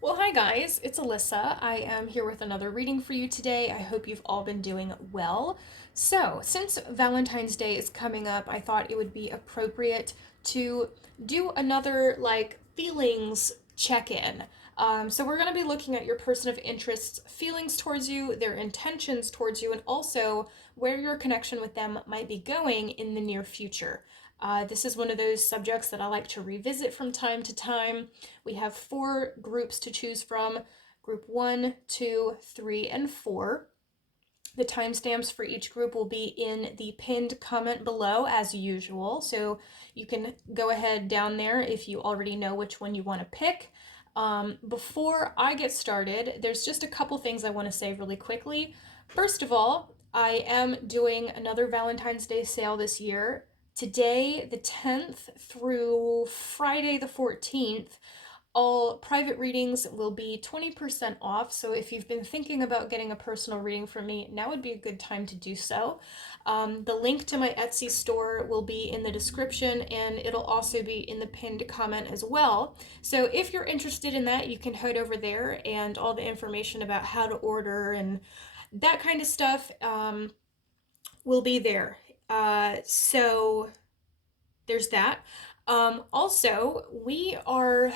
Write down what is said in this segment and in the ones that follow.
Well, hi guys, it's Alyssa. I am here with another reading for you today. I hope you've all been doing well. So, since Valentine's Day is coming up, I thought it would be appropriate to do another feelings check in. So, we're going to be looking at your person of interest's feelings towards you, their intentions towards you, and also where your connection with them might be going in the near future. This is one of those subjects that I like to revisit from time to time. We have 4 groups to choose from: group 1, 2, 3, and 4. The timestamps for each group will be in the pinned comment below as usual, so you can go ahead down there if you already know which one you want to pick. Before I get started, there's just a couple things I want to say really quickly. First of all, I am doing another Valentine's Day sale this year. Today, the 10th, through Friday, the 14th, all private readings will be 20% off. So if you've been thinking about getting a personal reading from me, now would be a good time to do so. The link to my Etsy store will be in the description, and it'll also be in the pinned comment as well. So if you're interested in that, you can head over there, and all the information about how to order and that kind of stuff will be there. So there's that. Also, we are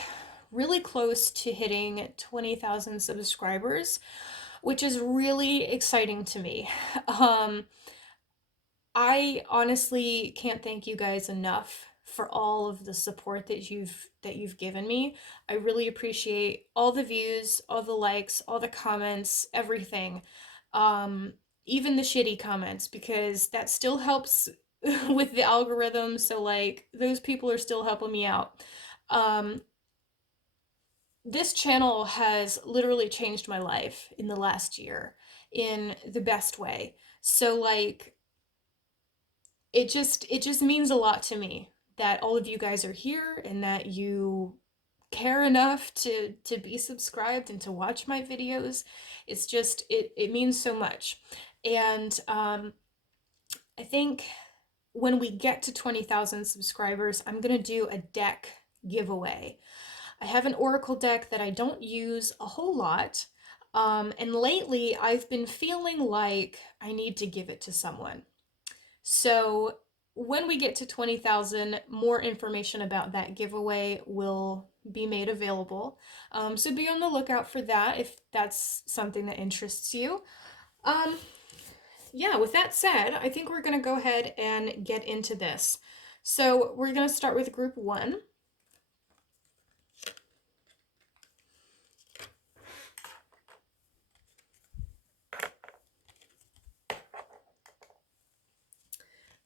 really close to hitting 20,000 subscribers, which is really exciting to me. Um, I honestly can't thank you guys enough for all of the support that you've given me. I really appreciate all the views, all the likes, all the comments, everything. Um, Even the shitty comments, because that still helps with the algorithm, so those people are still helping me out. Um, this channel has literally changed my life in the last year in the best way. So it just means a lot to me that all of you guys are here and that you care enough to be subscribed and to watch my videos. It means so much. And I think when we get to 20,000 subscribers, I'm going to do a deck giveaway. I have an oracle deck that I don't use a whole lot. And lately, I've been feeling like I need to give it to someone. So when we get to 20,000, more information about that giveaway will be made available. So be on the lookout for that if that's something that interests you. Um, yeah, with that said, I think we're going to go ahead and get into this. So we're going to start with group 1.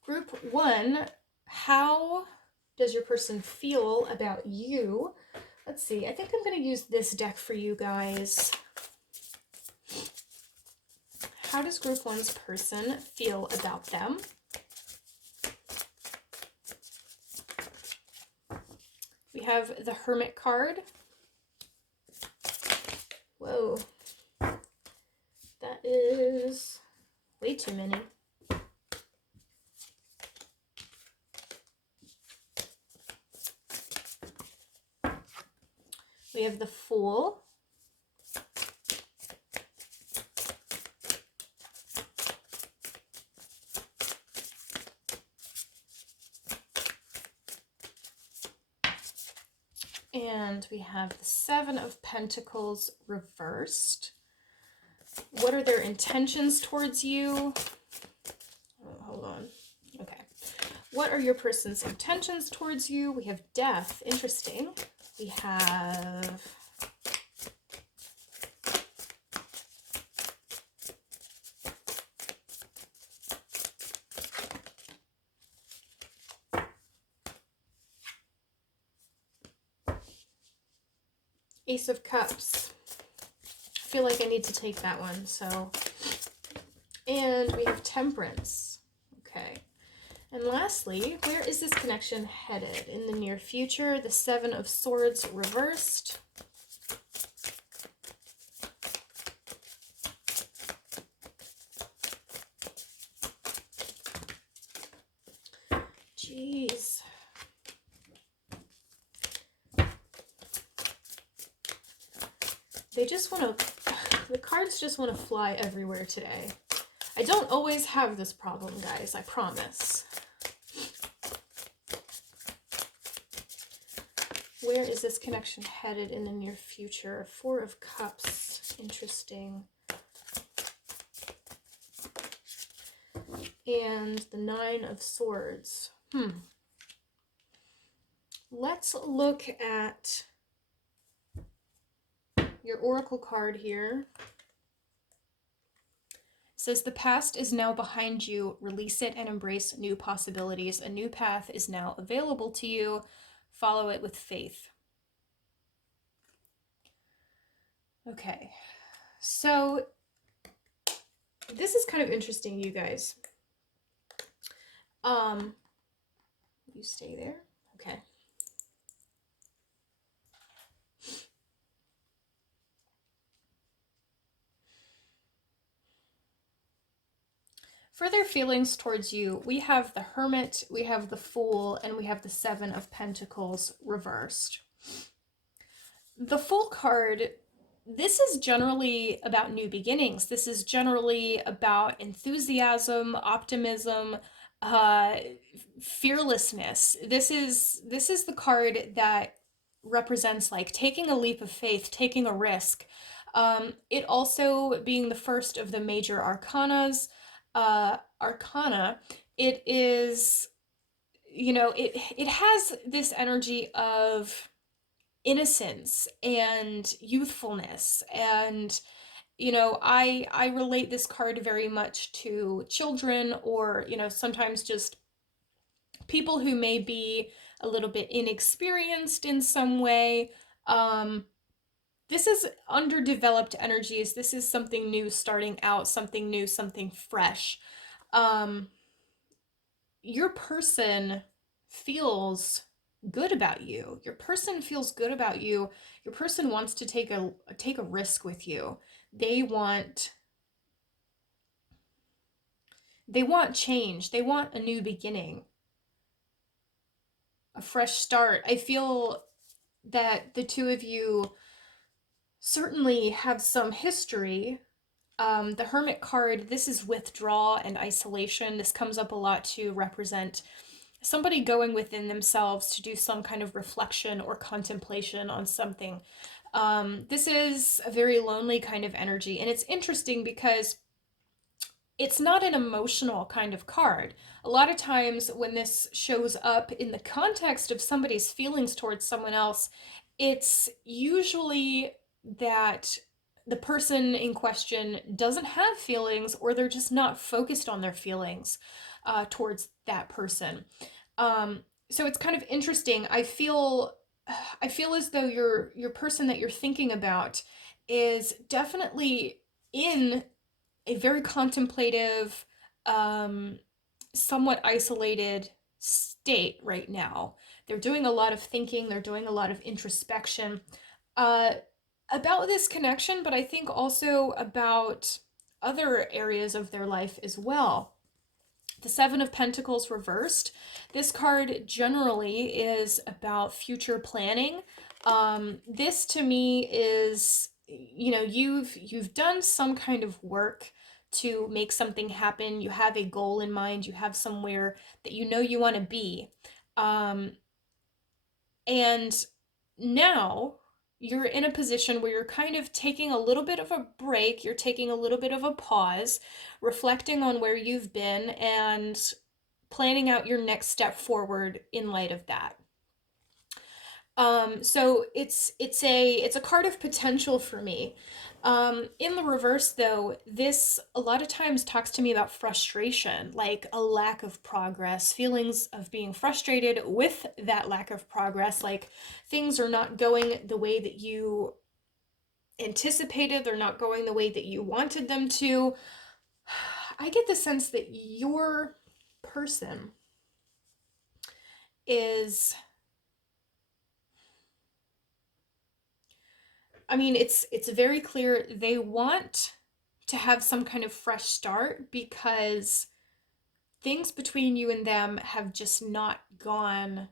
Group 1, how does your person feel about you? Let's see, I think I'm going to use this deck for you guys. How does group 1's person feel about them? We have the Hermit card. Whoa. That is way too many. We have the Fool. And we have the Seven of Pentacles reversed. What are their intentions towards you? Oh, hold on. Okay. What are your person's intentions towards you? We have Death. Interesting. We have Ace of Cups. I feel like I need to take that one, so. And we have Temperance. Okay. And lastly, where is this connection headed in the near future? The Seven of Swords reversed. Jeez. They just want to, the cards just want to fly everywhere today. I don't always have this problem, guys, I promise. Where is this connection headed in the near future? Four of Cups. Interesting. And the Nine of Swords. Let's look at your oracle card here. It says, the past is now behind you. Release it and embrace new possibilities. A new path is now available to you. Follow it with faith. Okay, so this is kind of interesting, you guys. You stay there? Okay. For their feelings towards you, we have the Hermit, we have the Fool, and we have the Seven of Pentacles reversed. The Fool card, this is generally about new beginnings. This is generally about enthusiasm, optimism, fearlessness. This is the card that represents like taking a leap of faith, taking a risk. It also being the first of the major arcanas, it is, you know, it has this energy of innocence and youthfulness, and you know, I relate this card very much to children, or you know, sometimes just people who may be a little bit inexperienced in some way. This is underdeveloped energies. This is something new starting out, something new, something fresh. Your person feels good about you. Your person feels good about you. Your person wants to take a risk with you. They want change. They want a new beginning. A fresh start. I feel that the two of you certainly have some history. The Hermit card, this is withdrawal and isolation. This comes up a lot to represent somebody going within themselves to do some kind of reflection or contemplation on something. This is a very lonely kind of energy, and it's interesting because it's not an emotional kind of card. A lot of times when this shows up in the context of somebody's feelings towards someone else, it's usually that the person in question doesn't have feelings, or they're just not focused on their feelings towards that person. So it's kind of interesting. I feel as though your person that you're thinking about is definitely in a very contemplative, somewhat isolated state right now. They're doing a lot of thinking, they're doing a lot of introspection about this connection, but I think also about other areas of their life as well. The Seven of Pentacles reversed. This card generally is about future planning. This to me is, you know, you've done some kind of work to make something happen. You have a goal in mind. You have somewhere that you know you want to be. And now you're in a position where you're kind of taking a little bit of a break. You're taking a little bit of a pause, reflecting on where you've been and planning out your next step forward in light of that. So it's a card of potential for me. In the reverse though, this a lot of times talks to me about frustration, like a lack of progress, feelings of being frustrated with that lack of progress, like things are not going the way that you anticipated, they're not going the way that you wanted them to. I get the sense that your person is, I mean, it's very clear they want to have some kind of fresh start because things between you and them have just not gone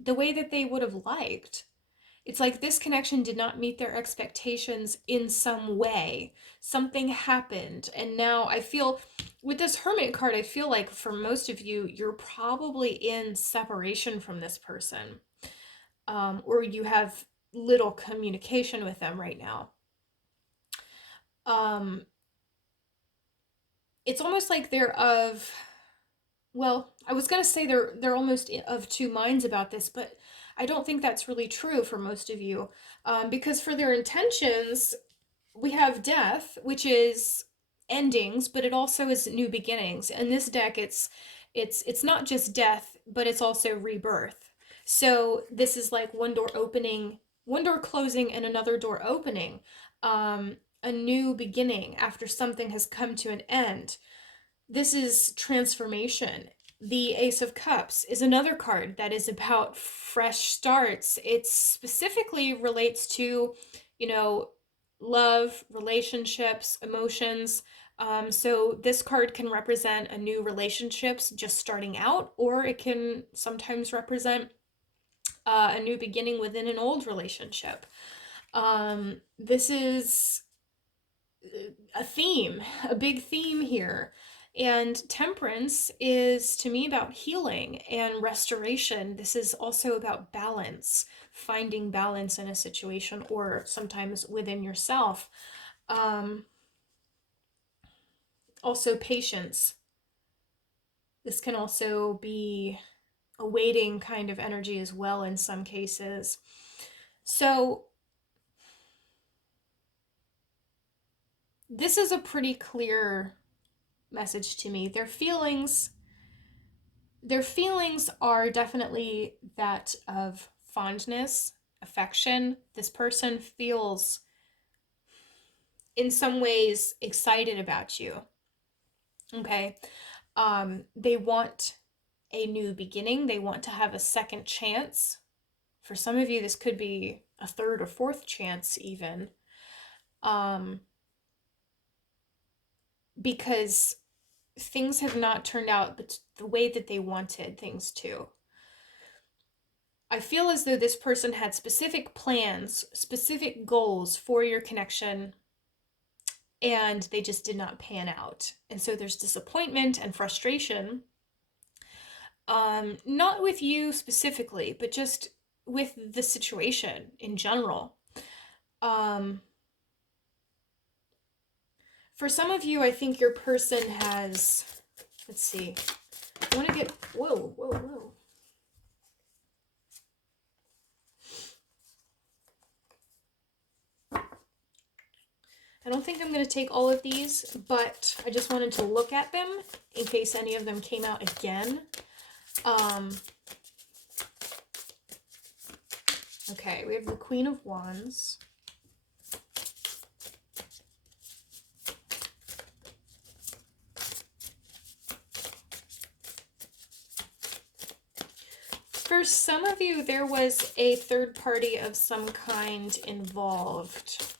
the way that they would have liked. It's like this connection did not meet their expectations in some way. Something happened. And now I feel with this Hermit card, I feel like for most of you, you're probably in separation from this person, or you have little communication with them right now. Um, it's almost like well, I was gonna say they're almost of two minds about this, but I don't think that's really true for most of you, because for their intentions, we have death, which is endings, but it also is new beginnings. In this deck, it's not just death, but it's also rebirth. So this is like one door opening, one door closing, and another door opening. A new beginning after something has come to an end. This is transformation. The Ace of Cups is another card that is about fresh starts. It specifically relates to, you know, love, relationships, emotions. So this card can represent a new relationships just starting out, or it can sometimes represent a new beginning within an old relationship. This is a theme, a big theme here. And temperance is to me about healing and restoration. This is also about balance, finding balance in a situation or sometimes within yourself. Um, Also, patience. This can also be a waiting kind of energy as well in some cases. So, this is a pretty clear message to me. Their feelings are definitely that of fondness, affection. This person feels in some ways excited about you. Okay. They want a new beginning. They want to have a second chance. For some of you, this could be a third or fourth chance, even. Um, because things have not turned out the way that they wanted things to. I feel as though this person had specific plans, specific goals for your connection, and they just did not pan out. And so there's disappointment and frustration, not with you specifically, but just with the situation in general. Um, for some of you, I think your person has, let's see, I want to get, whoa, whoa, whoa. I don't think I'm going to take all of these, but I just wanted to look at them in case any of them came out again. Okay, we have the Queen of Wands. For some of you, there was a third party of some kind involved.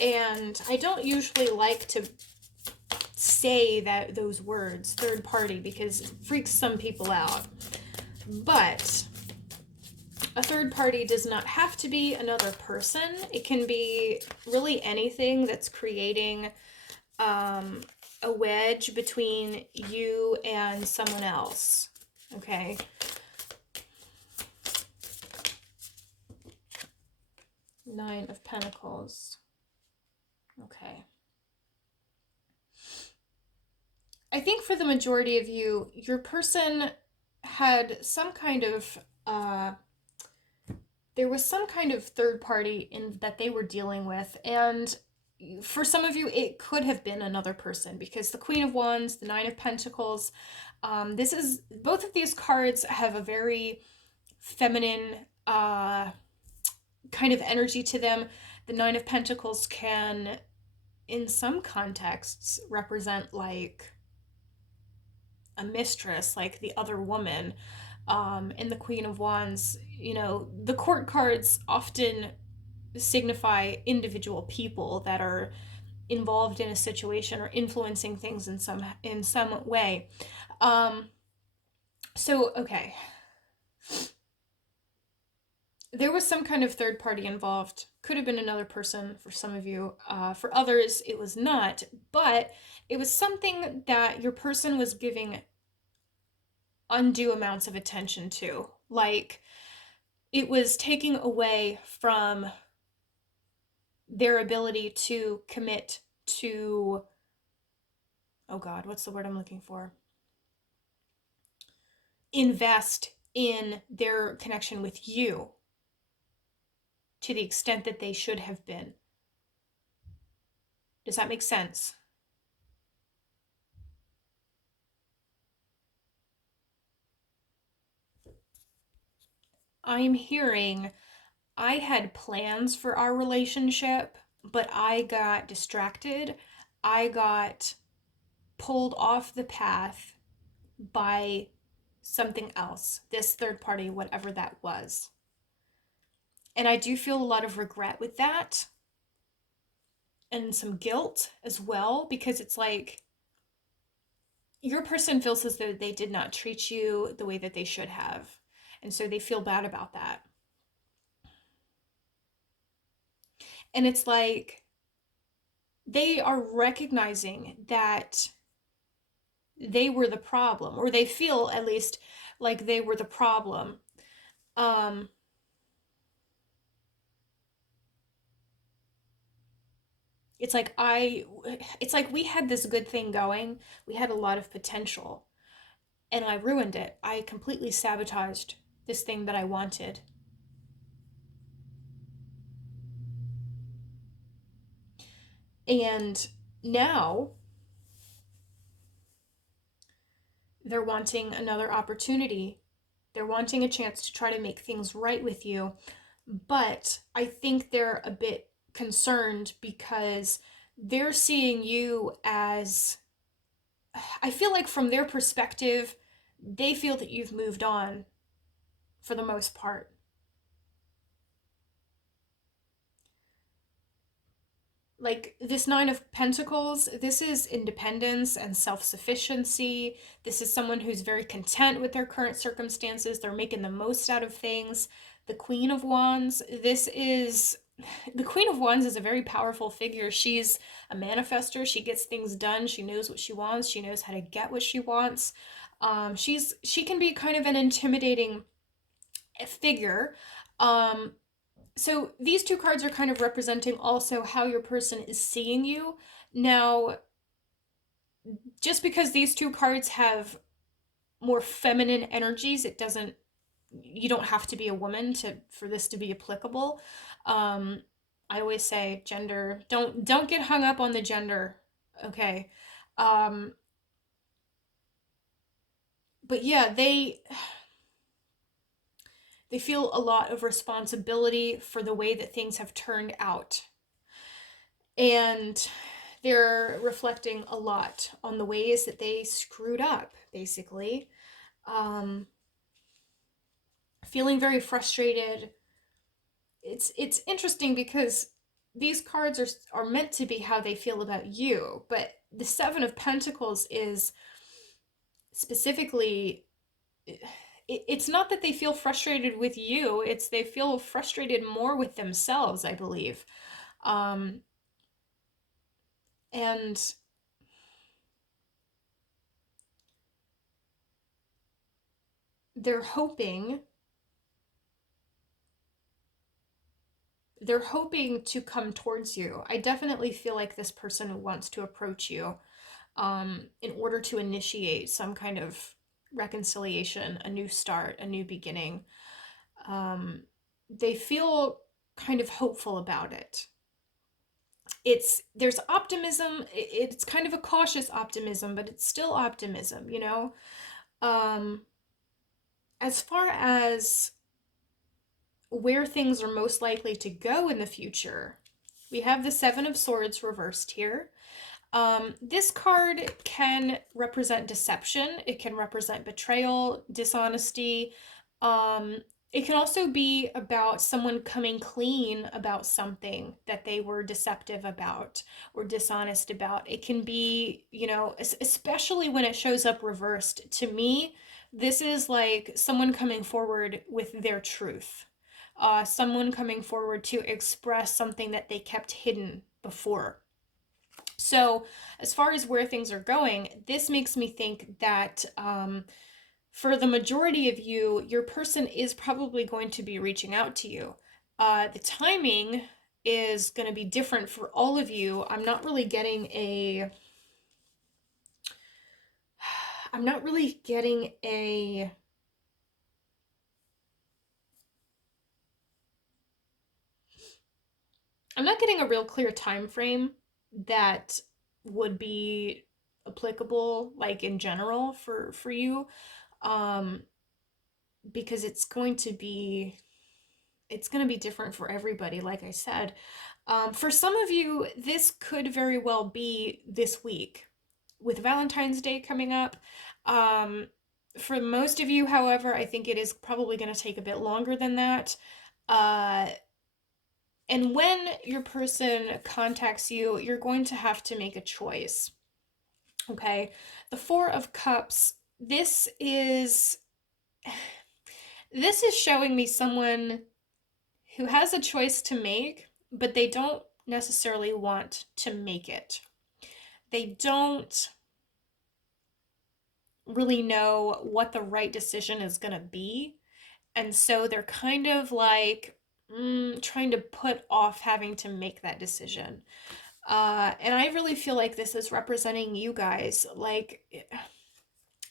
And I don't usually like to say those words, third party, because it freaks some people out. But a third party does not have to be another person. It can be really anything that's creating a wedge between you and someone else. Okay. Nine of Pentacles. Okay. I think for the majority of you, your person had some kind of there was some kind of third party in that they were dealing with, and for some of you it could have been another person, because the Queen of Wands, the Nine of Pentacles, this is, both of these cards have a very feminine kind of energy to them. The Nine of Pentacles can, in some contexts, represent like a mistress, like the other woman. In the Queen of Wands, the court cards often signify individual people that are involved in a situation or influencing things in some way. So okay. There was some kind of third party involved. Could have been another person for some of you. For others, it was not. But it was something that your person was giving undue amounts of attention to. Like, it was taking away from their ability to commit to, oh God, what's the word I'm looking for? Invest in their connection with you to the extent that they should have been. Does that make sense? I'm hearing I had plans for our relationship, but I got distracted. I got pulled off the path by something else, this third party, whatever that was. And I do feel a lot of regret with that and some guilt as well, because it's like your person feels as though they did not treat you the way that they should have. And so they feel bad about that. And it's like they are recognizing that they were the problem, or they feel at least like they were the problem. Um, it's like it's like we had this good thing going. We had a lot of potential, and I ruined it. I completely sabotaged this thing that I wanted. And now they're wanting another opportunity. They're wanting a chance to try to make things right with you. But I think they're a bit concerned because they're seeing you as, I feel like from their perspective, they feel that you've moved on for the most part. Like this Nine of Pentacles, this is independence and self sufficiency. This is someone who's very content with their current circumstances. They're making the most out of things. The Queen of Wands, this is. The Queen of Wands is a very powerful figure. She's a manifester. She gets things done. She knows what she wants. She knows how to get what she wants. She can be kind of an intimidating figure. Um, so these two cards are kind of representing also how your person is seeing you. Now, just because these two cards have more feminine energies, it doesn't, you don't have to be a woman to for this to be applicable. Um, I always say gender, don't get hung up on the gender, okay? Um, but yeah, they feel a lot of responsibility for the way that things have turned out. And they're reflecting a lot on the ways that they screwed up, basically. Um, Feeling very frustrated. It's interesting because these cards are meant to be how they feel about you, but the Seven of Pentacles is specifically, it's not that they feel frustrated with you, it's they feel frustrated more with themselves, I believe. Um, and they're hoping they're hoping to come towards you. I definitely feel like this person wants to approach you in order to initiate some kind of reconciliation, a new start, a new beginning. Um, they feel kind of hopeful about it. There's optimism. It's kind of a cautious optimism, but it's still optimism, you know. Um, as far as where things are most likely to go in the future, we have the Seven of Swords reversed here. This card can represent deception. It can represent betrayal, dishonesty. Um, it can also be about someone coming clean about something that they were deceptive about or dishonest about. It can be, you know, especially when it shows up reversed. To me, this is like someone coming forward with their truth. someone coming forward to express something that they kept hidden before. So, as far as where things are going, this makes me think that for the majority of you, your person is probably going to be reaching out to you. The timing is going to be different for all of you. I'm not really getting a I'm not getting a real clear time frame that would be applicable, like in general for you, um, because it's going to be different for everybody. Like I said, for some of you, this could very well be this week, with Valentine's Day coming up. Um, for most of you, however, I think it is probably going to take a bit longer than that. Uh, And when your person contacts you, you're going to have to make a choice. Okay? The 4 of Cups, this is showing me someone who has a choice to make, but they don't necessarily want to make it. They don't really know what the right decision is going to be. And so they're kind of like trying to put off having to make that decision. And I really feel like this is representing you guys. Like,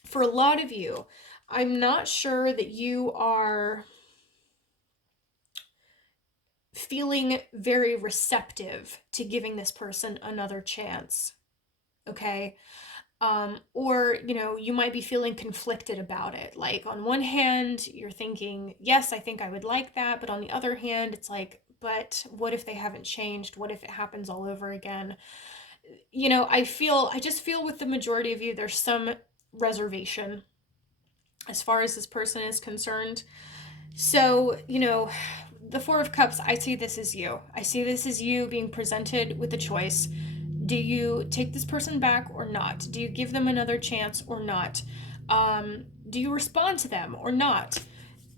for a lot of you, I'm not sure that you are feeling very receptive to giving this person another chance. Okay? Or, you might be feeling conflicted about it. Like, on one hand, you're thinking, yes, I think I would like that. But on the other hand, it's like, but what if they haven't changed? What if it happens all over again? I just feel with the majority of you, there's some reservation as far as this person is concerned. So, the 4 of Cups, I see this as you. I see this as you being presented with a choice. Do you take this person back or not? Do you give them another chance or not? Do you respond to them or not?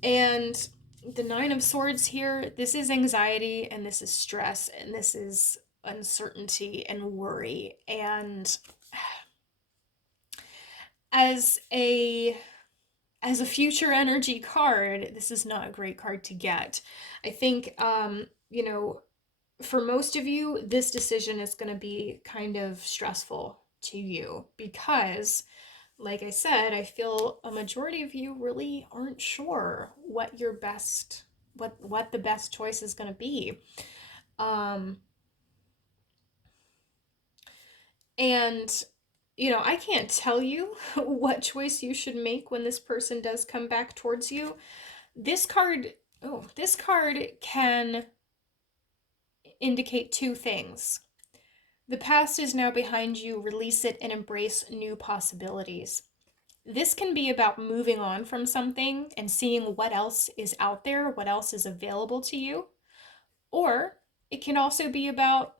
And the 9 of Swords here, this is anxiety and this is stress and this is uncertainty and worry. And as a future energy card, this is not a great card to get. I think for most of you, this decision is going to be kind of stressful to you because, like I said, I feel a majority of you really aren't sure what the best choice is going to be. Um, and I can't tell you what choice you should make when this person does come back towards you. This card, this card can indicate 2 things. The past is now behind you, release it and embrace new possibilities. This can be about moving on from something and seeing what else is out there, what else is available to you. Or it can also be about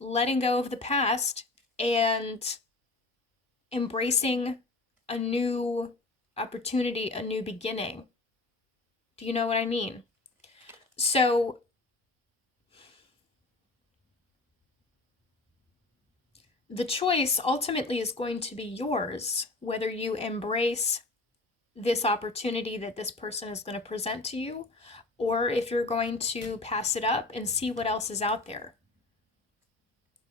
letting go of the past and embracing a new opportunity, a new beginning. Do you know what I mean? So, the choice ultimately is going to be yours, whether you embrace this opportunity that this person is going to present to you, or if you're going to pass it up and see what else is out there.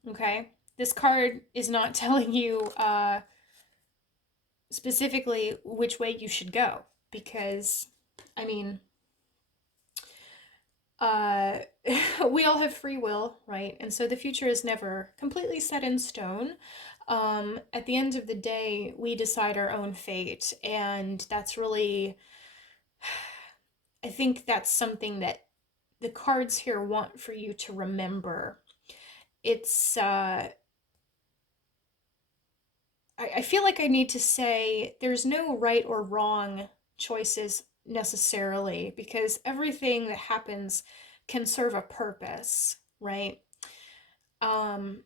Okay? This card is not telling you specifically which way you should go, because, I mean, uh, we all have free will, right? And so the future is never completely set in stone. At the end of the day, we decide our own fate, and that's really, I think that's something that the cards here want for you to remember. It's, I feel like I need to say there's no right or wrong choices necessarily, because everything that happens can serve a purpose, right? Um,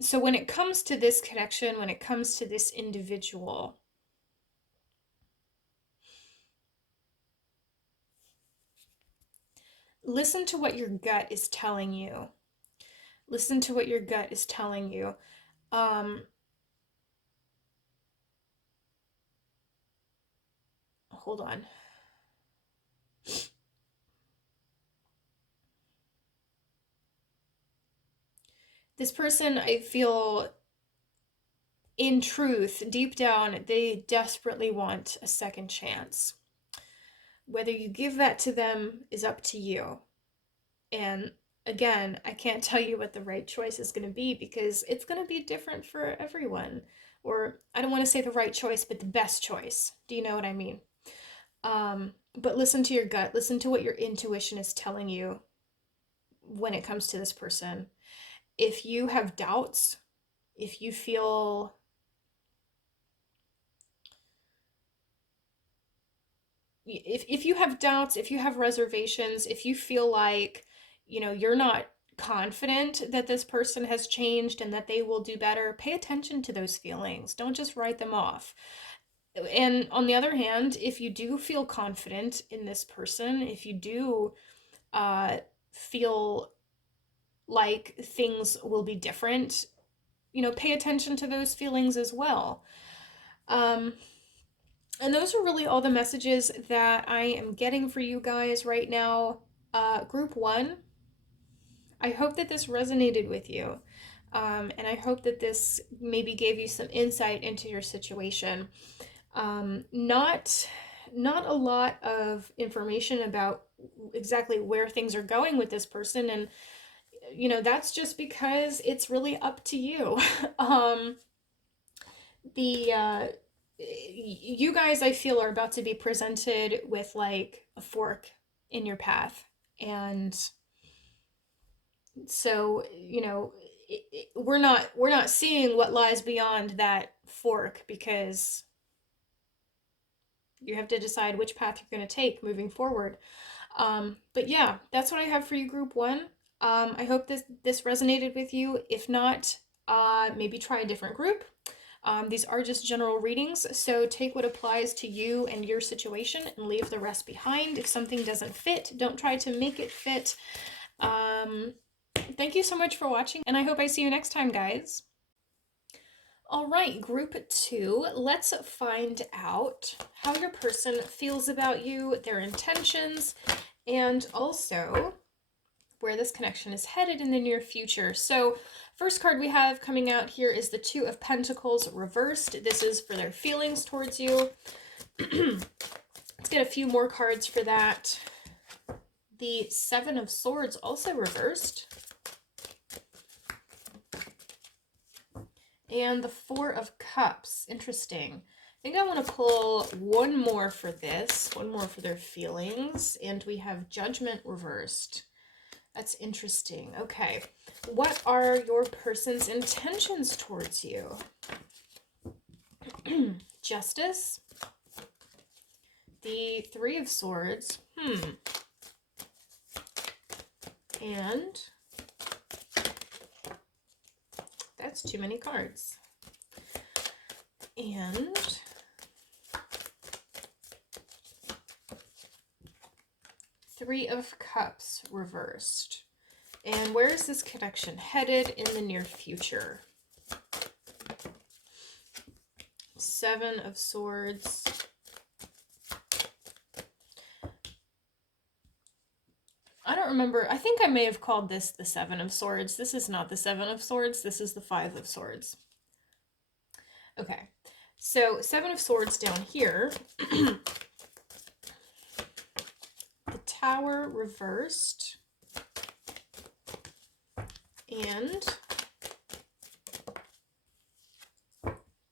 so when it comes to this connection, when it comes to this individual, listen to what your gut is telling you. Listen to what your gut is telling you. Um, hold on. This person, I feel, in truth, deep down, they desperately want a second chance. Whether you give that to them is up to you. And again, I can't tell you what the right choice is going to be because it's going to be different for everyone. Or I don't want to say the right choice, but the best choice. Do you know what I mean? But listen to your gut. Listen to what your intuition is telling you when it comes to this person. If you have doubts, if you feel if you have doubts, if you have reservations, if you feel like, you're not confident that this person has changed and that they will do better, pay attention to those feelings. Don't just write them off. And on the other hand, if you do feel confident in this person, if you do feel like things will be different, pay attention to those feelings as well. And those are really all the messages that I am getting for you guys right now. Group one, I hope that this resonated with you. And I hope that this maybe gave you some insight into your situation. Not a lot of information about exactly where things are going with this person, and that's just because it's really up to you. The You guys, I feel, are about to be presented with like a fork in your path, and so we're not seeing what lies beyond that fork because you have to decide which path you're going to take moving forward. But yeah, that's what I have for you, group one. I hope this resonated with you. If not, maybe try a different group. These are just general readings, so take what applies to you and your situation and leave the rest behind. If something doesn't fit, don't try to make it fit. Thank you so much for watching, and I hope I see you next time, guys. All right, group two, let's find out how your person feels about you, their intentions, and also where this connection is headed in the near future. So first card we have coming out here is the Two of Pentacles reversed. This is for their feelings towards you. Let's get a few more cards for that. The Seven of Swords also reversed. And the Four of Cups. Interesting. I think I want to pull one more for this, one more for their feelings. And we have Judgment reversed. That's interesting. Okay. What are your person's intentions towards you? Justice. The Three of Swords. And that's too many cards. And Three of Cups reversed. And where is this connection headed in the near future? Seven of Swords. I don't remember. I think I may have called this the Seven of Swords. This is not the Seven of Swords. This is the Five of Swords. Okay. So, Seven of Swords down here. The Tower reversed. And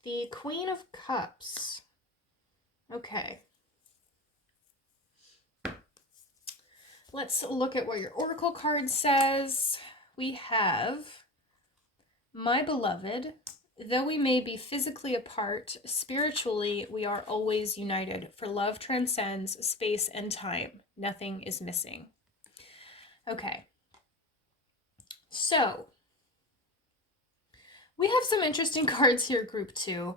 the Queen of Cups. Okay. Let's look at what your oracle card says. We have, my beloved, though we may be physically apart, spiritually we are always united, for love transcends space and time. Nothing is missing. Okay. So, we have some interesting cards here, group two.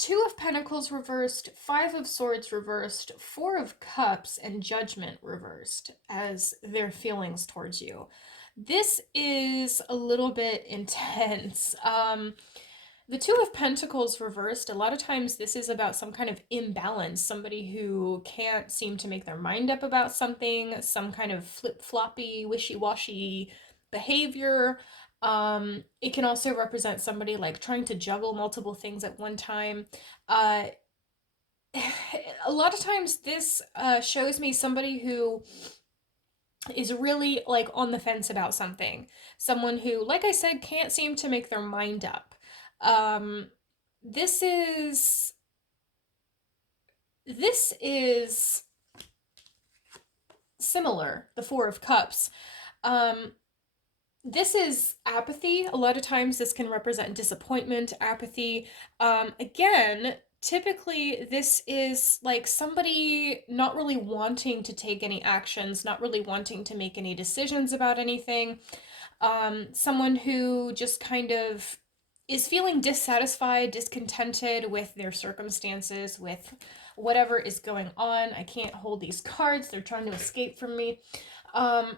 Two of Pentacles reversed, Five of Swords reversed, Four of Cups, and Judgment reversed as their feelings towards you. This is a little bit intense. The Two of Pentacles reversed, a lot of times this is about some kind of imbalance, somebody who can't seem to make their mind up about something, some kind of flip-floppy, wishy-washy behavior. It can also represent somebody like trying to juggle multiple things at one time. Uh, a lot of times this shows me somebody who is really like on the fence about something. Someone who, like I said, can't seem to make their mind up. Um, this is this is similar, the Four of Cups. Um, this is apathy. A lot of times this can represent disappointment, apathy. Again, typically this is like somebody not really wanting to take any actions, not really wanting to make any decisions about anything. Someone who just kind of is feeling dissatisfied, discontented with their circumstances, with whatever is going on. I can't hold these cards, they're trying to escape from me. Um,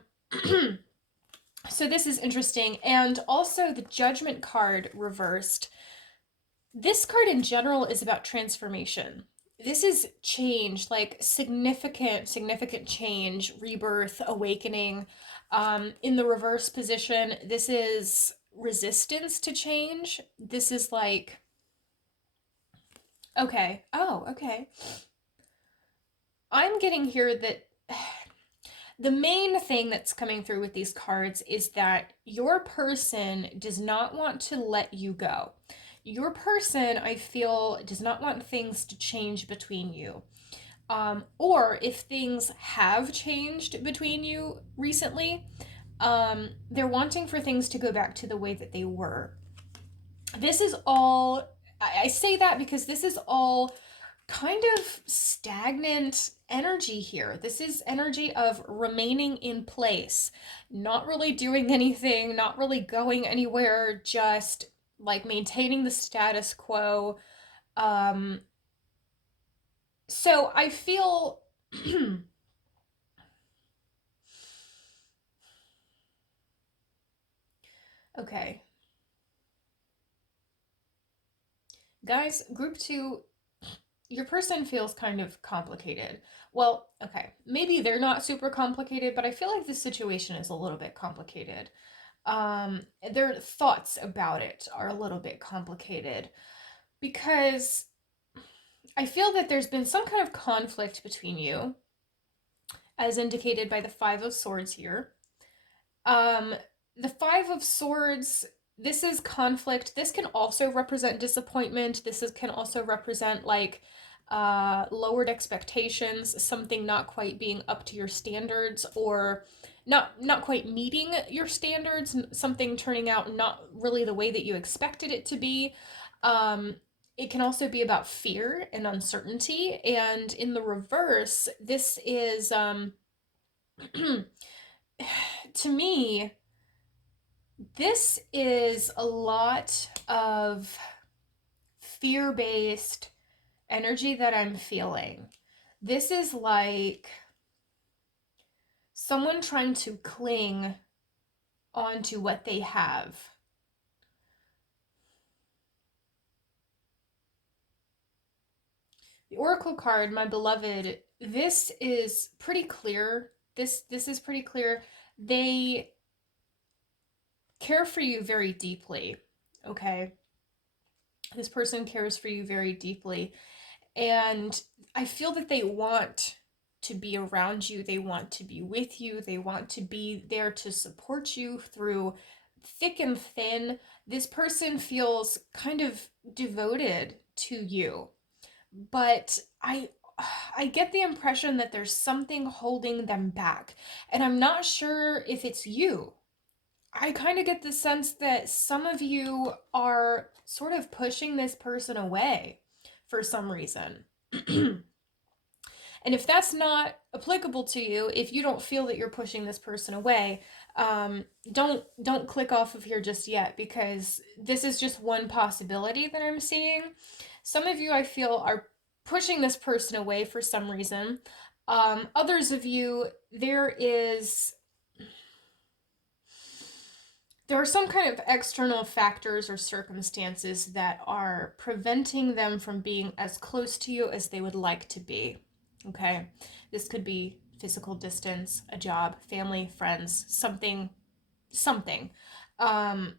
so this is interesting. And also the Judgment card reversed. This card in general is about transformation. This is change, like significant change, rebirth, awakening. In the reverse position, this is resistance to change. This is like, okay, oh, okay. I'm getting here that the main thing that's coming through with these cards is that your person does not want to let you go. Your person, I feel, does not want things to change between you. Or if things have changed between you recently, they're wanting for things to go back to the way that they were. This is all, I say that because this is all kind of stagnant energy here. This is energy of remaining in place, not really doing anything, not really going anywhere, just like maintaining the status quo. Um, so I feel okay. Guys, group two, your person feels kind of complicated. Well, okay, maybe they're not super complicated, but I feel like this situation is a little bit complicated. Their thoughts about it are a little bit complicated because I feel that there's been some kind of conflict between you, as indicated by the Five of Swords here. Um, the Five of Swords, this is conflict. This can also represent disappointment. Can also represent like lowered expectations, something not quite being up to your standards, or not quite meeting your standards, something turning out not really the way that you expected it to be. It can also be about fear and uncertainty. And in the reverse, this is to me, this is a lot of fear-based energy that I'm feeling. This is like someone trying to cling onto what they have. The Oracle card, my beloved, this is pretty clear. This is pretty clear. They care for you very deeply, okay? This person cares for you very deeply. And I feel that they want to be around you. They want to be with you. They want to be there to support you through thick and thin. This person feels kind of devoted to you. But I get the impression that there's something holding them back. And I'm not sure if it's you. I kind of get the sense that some of you are sort of pushing this person away for some reason. And if that's not applicable to you, if you don't feel that you're pushing this person away, don't click off of here just yet, because this is just one possibility that I'm seeing. Some of you I feel are pushing this person away for some reason. Others of you, there are some kind of external factors or circumstances that are preventing them from being as close to you as they would like to be. Okay? This could be physical distance, a job, family, friends, something. Um,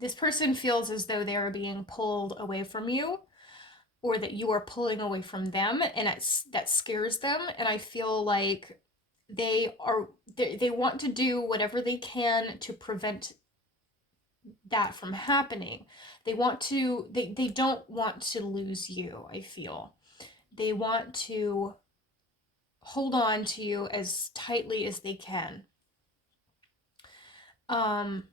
this person feels as though they are being pulled away from you, or that you are pulling away from them, and that scares them. And I feel like they want to do whatever they can to prevent that from happening. They don't want to lose you. I feel they want to hold on to you as tightly as they can. um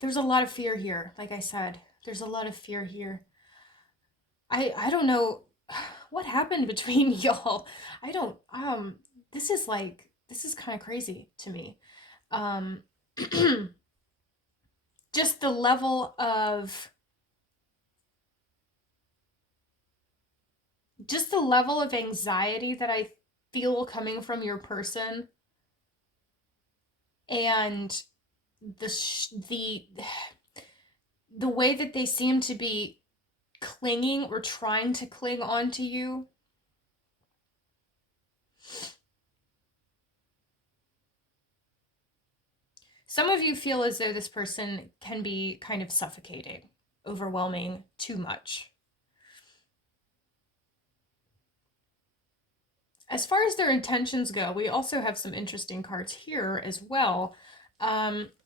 there's a lot of fear here. Like I said, there's a lot of fear here. I don't know what happened between y'all. I don't this is kind of crazy to me. Um just the level of anxiety that I feel coming from your person, and the way that they seem to be clinging or trying to cling on to you. Some of you feel as though this person can be kind of suffocating, overwhelming, too much. As far as their intentions go, we also have some interesting cards here as well.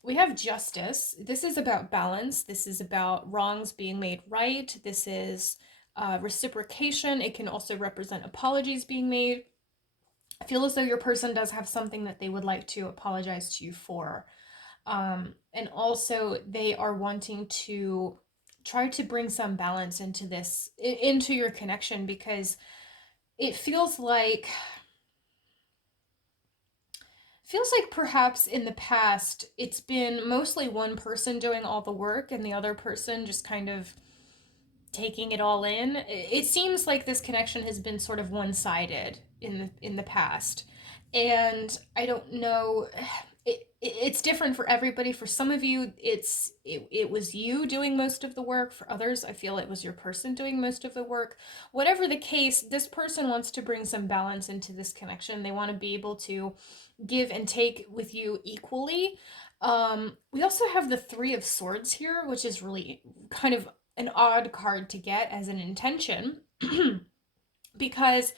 We have justice. This is about balance. This is about wrongs being made right. This is reciprocation. It can also represent apologies being made. I feel as though your person does have something that they would like to apologize to you for. And also, they are wanting to try to bring some balance into your connection, because it feels like perhaps in the past it's been mostly one person doing all the work and the other person just kind of taking it all in. It seems like this connection has been sort of one-sided in the past. And I don't know, it's different for everybody. For some of you, it was you doing most of the work. For others, I feel it was your person doing most of the work. Whatever the case, this person wants to bring some balance into this connection. They want to be able to give and take with you equally. We also have the Three of Swords here, which is really kind of an odd card to get as an intention because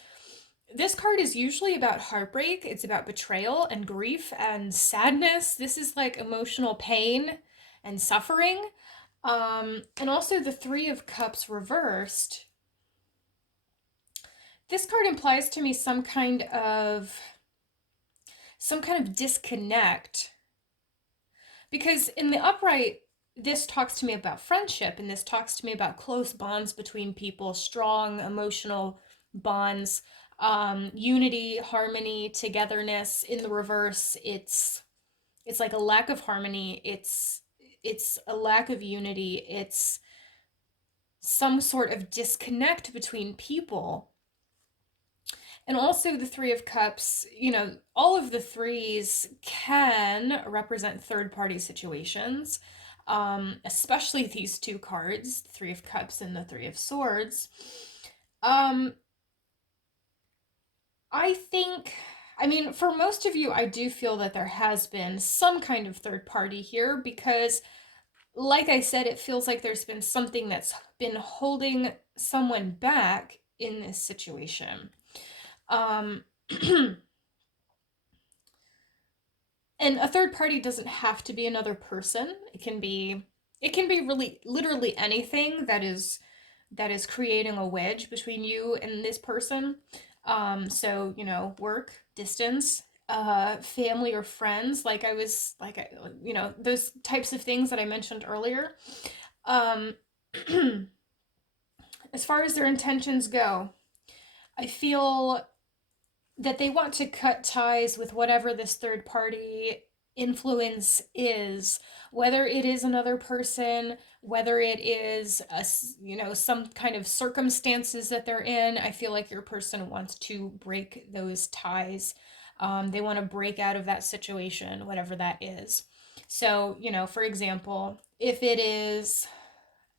this card is usually about heartbreak. It's about betrayal and grief and sadness. This is like emotional pain and suffering. And also the Three of Cups reversed. This card implies to me some kind of disconnect, because in the upright, this talks to me about friendship, and this talks to me about close bonds between people, strong emotional bonds, unity, harmony, togetherness. In the reverse, it's like a lack of harmony. It's a lack of unity. It's some sort of disconnect between people. And also the Three of Cups, all of the threes can represent third party situations, especially these two cards, the Three of Cups and the Three of Swords. I think, for most of you, I do feel that there has been some kind of third party here, because, like I said, it feels like there's been something that's been holding someone back in this situation. Um, and a third party doesn't have to be another person. It can be really literally anything that is creating a wedge between you and this person. So, work, distance, family or friends, those types of things that I mentioned earlier. Um, as far as their intentions go, I feel that they want to cut ties with whatever this third party influence is, whether it is another person, whether it is some kind of circumstances that they're in. I feel like your person wants to break those ties. They want to break out of that situation, whatever that is. So, for example, if it is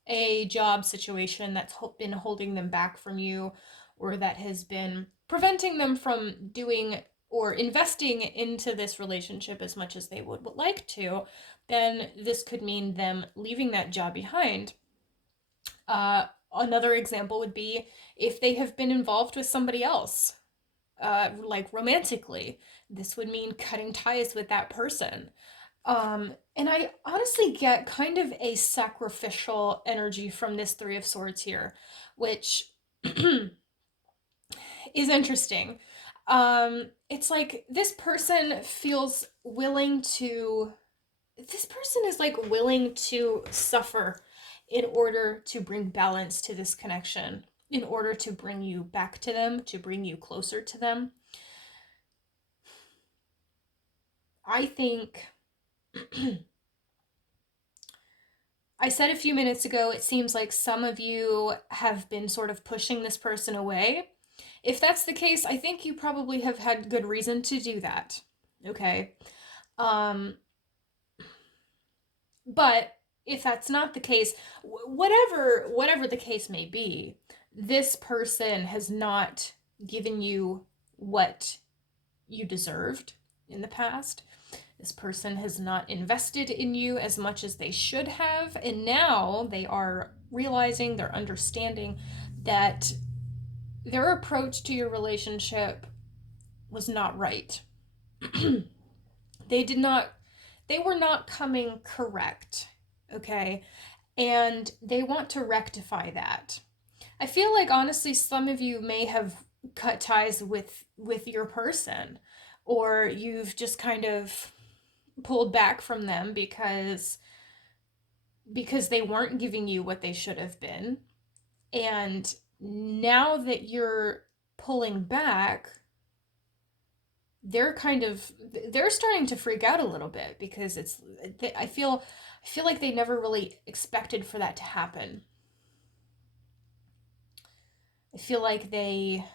a job situation that's been holding them back from you, or that has been preventing them from doing or investing into this relationship as much as they would like to, then this could mean them leaving that job behind. Another example would be if they have been involved with somebody else, like romantically. This would mean cutting ties with that person. And I honestly get kind of a sacrificial energy from this Three of Swords here, which is interesting. It's like this person feels willing to, this person is like willing to suffer in order to bring balance to this connection, in order to bring you back to them, to bring you closer to them. I think I said a few minutes ago, it seems like some of you have been sort of pushing this person away. If that's the case, I think you probably have had good reason to do that. Okay. Um, but if that's not the case, whatever the case may be, this person has not given you what you deserved in the past. This person has not invested in you as much as they should have, and now they are realizing, they're understanding that their approach to your relationship was not right. They did not, they were not coming correct, okay? And they want to rectify that. I feel like honestly some of you may have cut ties with your person, or you've just kind of pulled back from them because they weren't giving you what they should have been. And now that you're pulling back, they're starting to freak out a little bit, because I feel like they never really expected for that to happen. I feel like they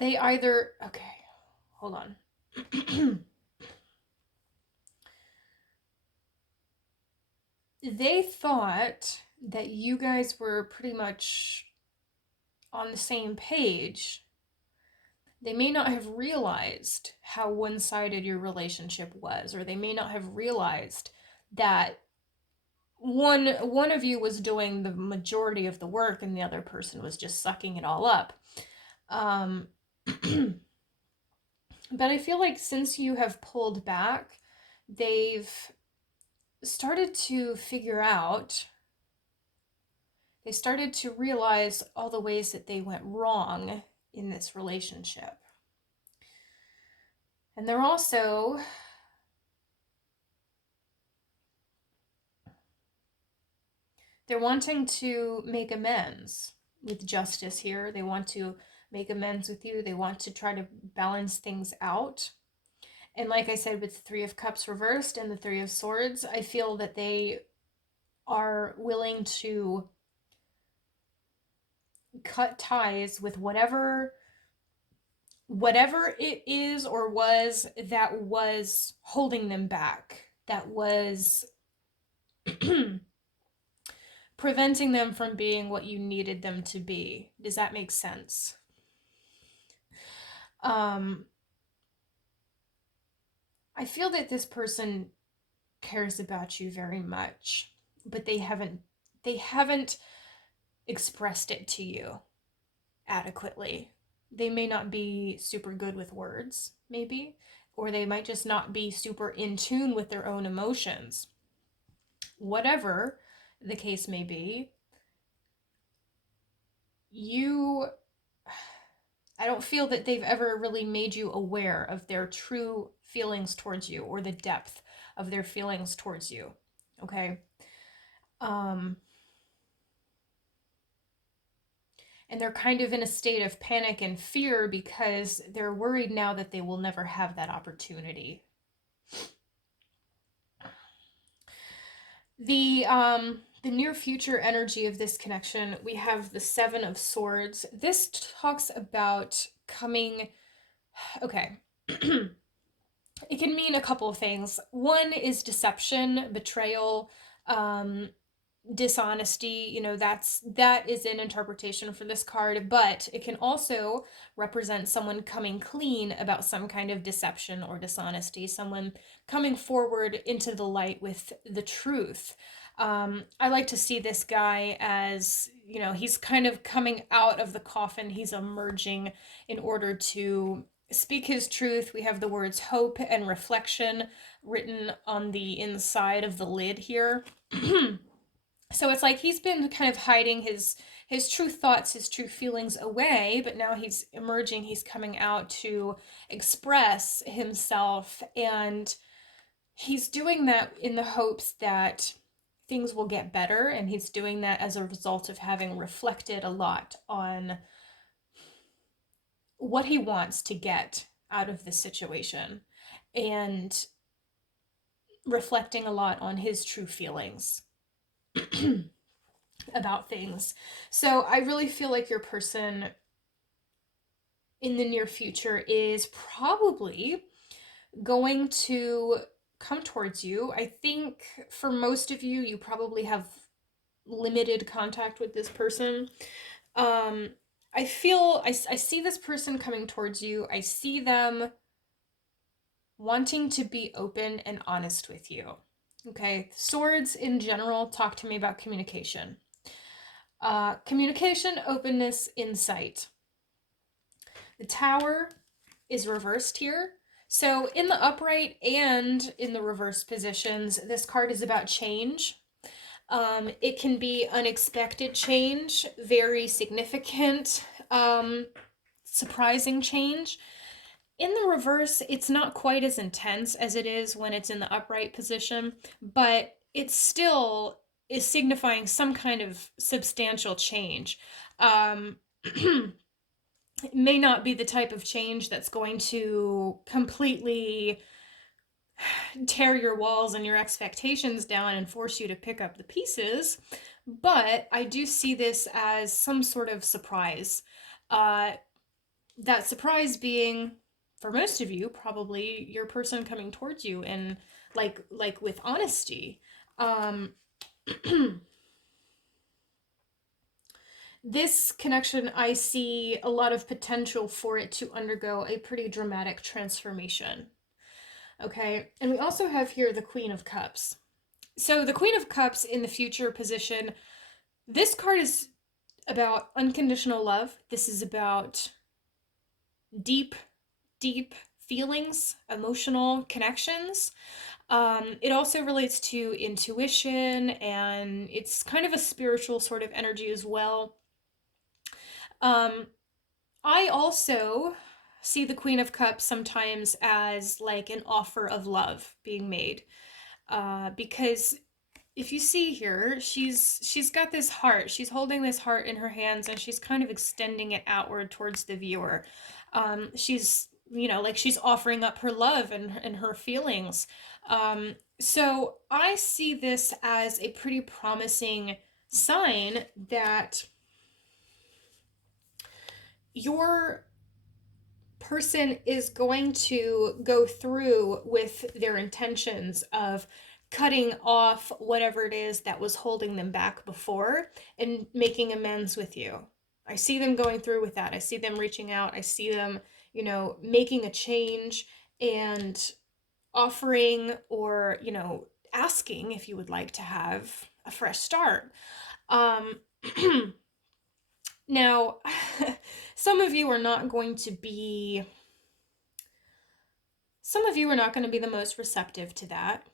either, okay, hold on. They thought that you guys were pretty much on the same page. They may not have realized how one-sided your relationship was, or they may not have realized that one of you was doing the majority of the work and the other person was just sucking it all up. Um, but I feel like since you have pulled back, they've started to figure out, they started to realize all the ways that they went wrong in this relationship. And they're wanting to make amends with justice here. They want to make amends with you. They want to try to balance things out. And like I said, with the Three of Cups reversed and the Three of Swords, I feel that they are willing to cut ties with whatever it is or was that was holding them back, that was preventing them from being what you needed them to be. Does that make sense? Um, I feel that this person cares about you very much, but they haven't expressed it to you adequately. They may not be super good with words, maybe, or they might just not be super in tune with their own emotions. Whatever the case may be, you I don't feel that they've ever really made you aware of their true feelings towards you, or the depth of their feelings towards you. Okay? Um And they're kind of in a state of panic and fear because they're worried now that they will never have that opportunity. The near future energy of this connection, we have the Seven of Swords. This talks about coming. Okay. It can mean a couple of things. One is deception, betrayal, um, dishonesty. That is an interpretation for this card, but it can also represent someone coming clean about some kind of deception or dishonesty, someone coming forward into the light with the truth. I like to see this guy as, he's kind of coming out of the coffin, he's emerging in order to speak his truth. We have the words hope and reflection written on the inside of the lid here. So it's like he's been kind of hiding his true thoughts, his true feelings away, but now he's emerging, he's coming out to express himself, and he's doing that in the hopes that things will get better, and he's doing that as a result of having reflected a lot on what he wants to get out of this situation, and reflecting a lot on his true feelings about things. So I really feel like your person in the near future is probably going to come towards you. I think for most of you, you probably have limited contact with this person. Um, I see this person coming towards you. I see them wanting to be open and honest with you. Okay, swords in general talk to me about communication. Communication, openness, insight. The tower is reversed here. So in the upright and in the reverse positions, this card is about change. It can be unexpected change, very significant, surprising change. In the reverse, it's not quite as intense as it is when it's in the upright position, but it still is signifying some kind of substantial change. It may not be the type of change that's going to completely tear your walls and your expectations down and force you to pick up the pieces, but I do see this as some sort of surprise. That surprise being, for most of you, probably your person coming towards you and like with honesty. This connection, I see a lot of potential for it to undergo a pretty dramatic transformation. Okay, and we also have here the Queen of Cups. So the Queen of Cups in the future position, this card is about unconditional love. This is about deep, deep feelings, emotional connections. It also relates to intuition, and it's kind of a spiritual sort of energy as well. I also see the Queen of Cups sometimes as like an offer of love being made. Because if you see here, she's got this heart. She's holding this heart in her hands, and she's kind of extending it outward towards the viewer. She's like she's offering up her love and her feelings. So I see this as a pretty promising sign that your person is going to go through with their intentions of cutting off whatever it is that was holding them back before and making amends with you. I see them going through with that. I see them reaching out. I see them, making a change and offering or, asking if you would like to have a fresh start. Um, Now, some of you are not going to be some of you are not going to be the most receptive to that.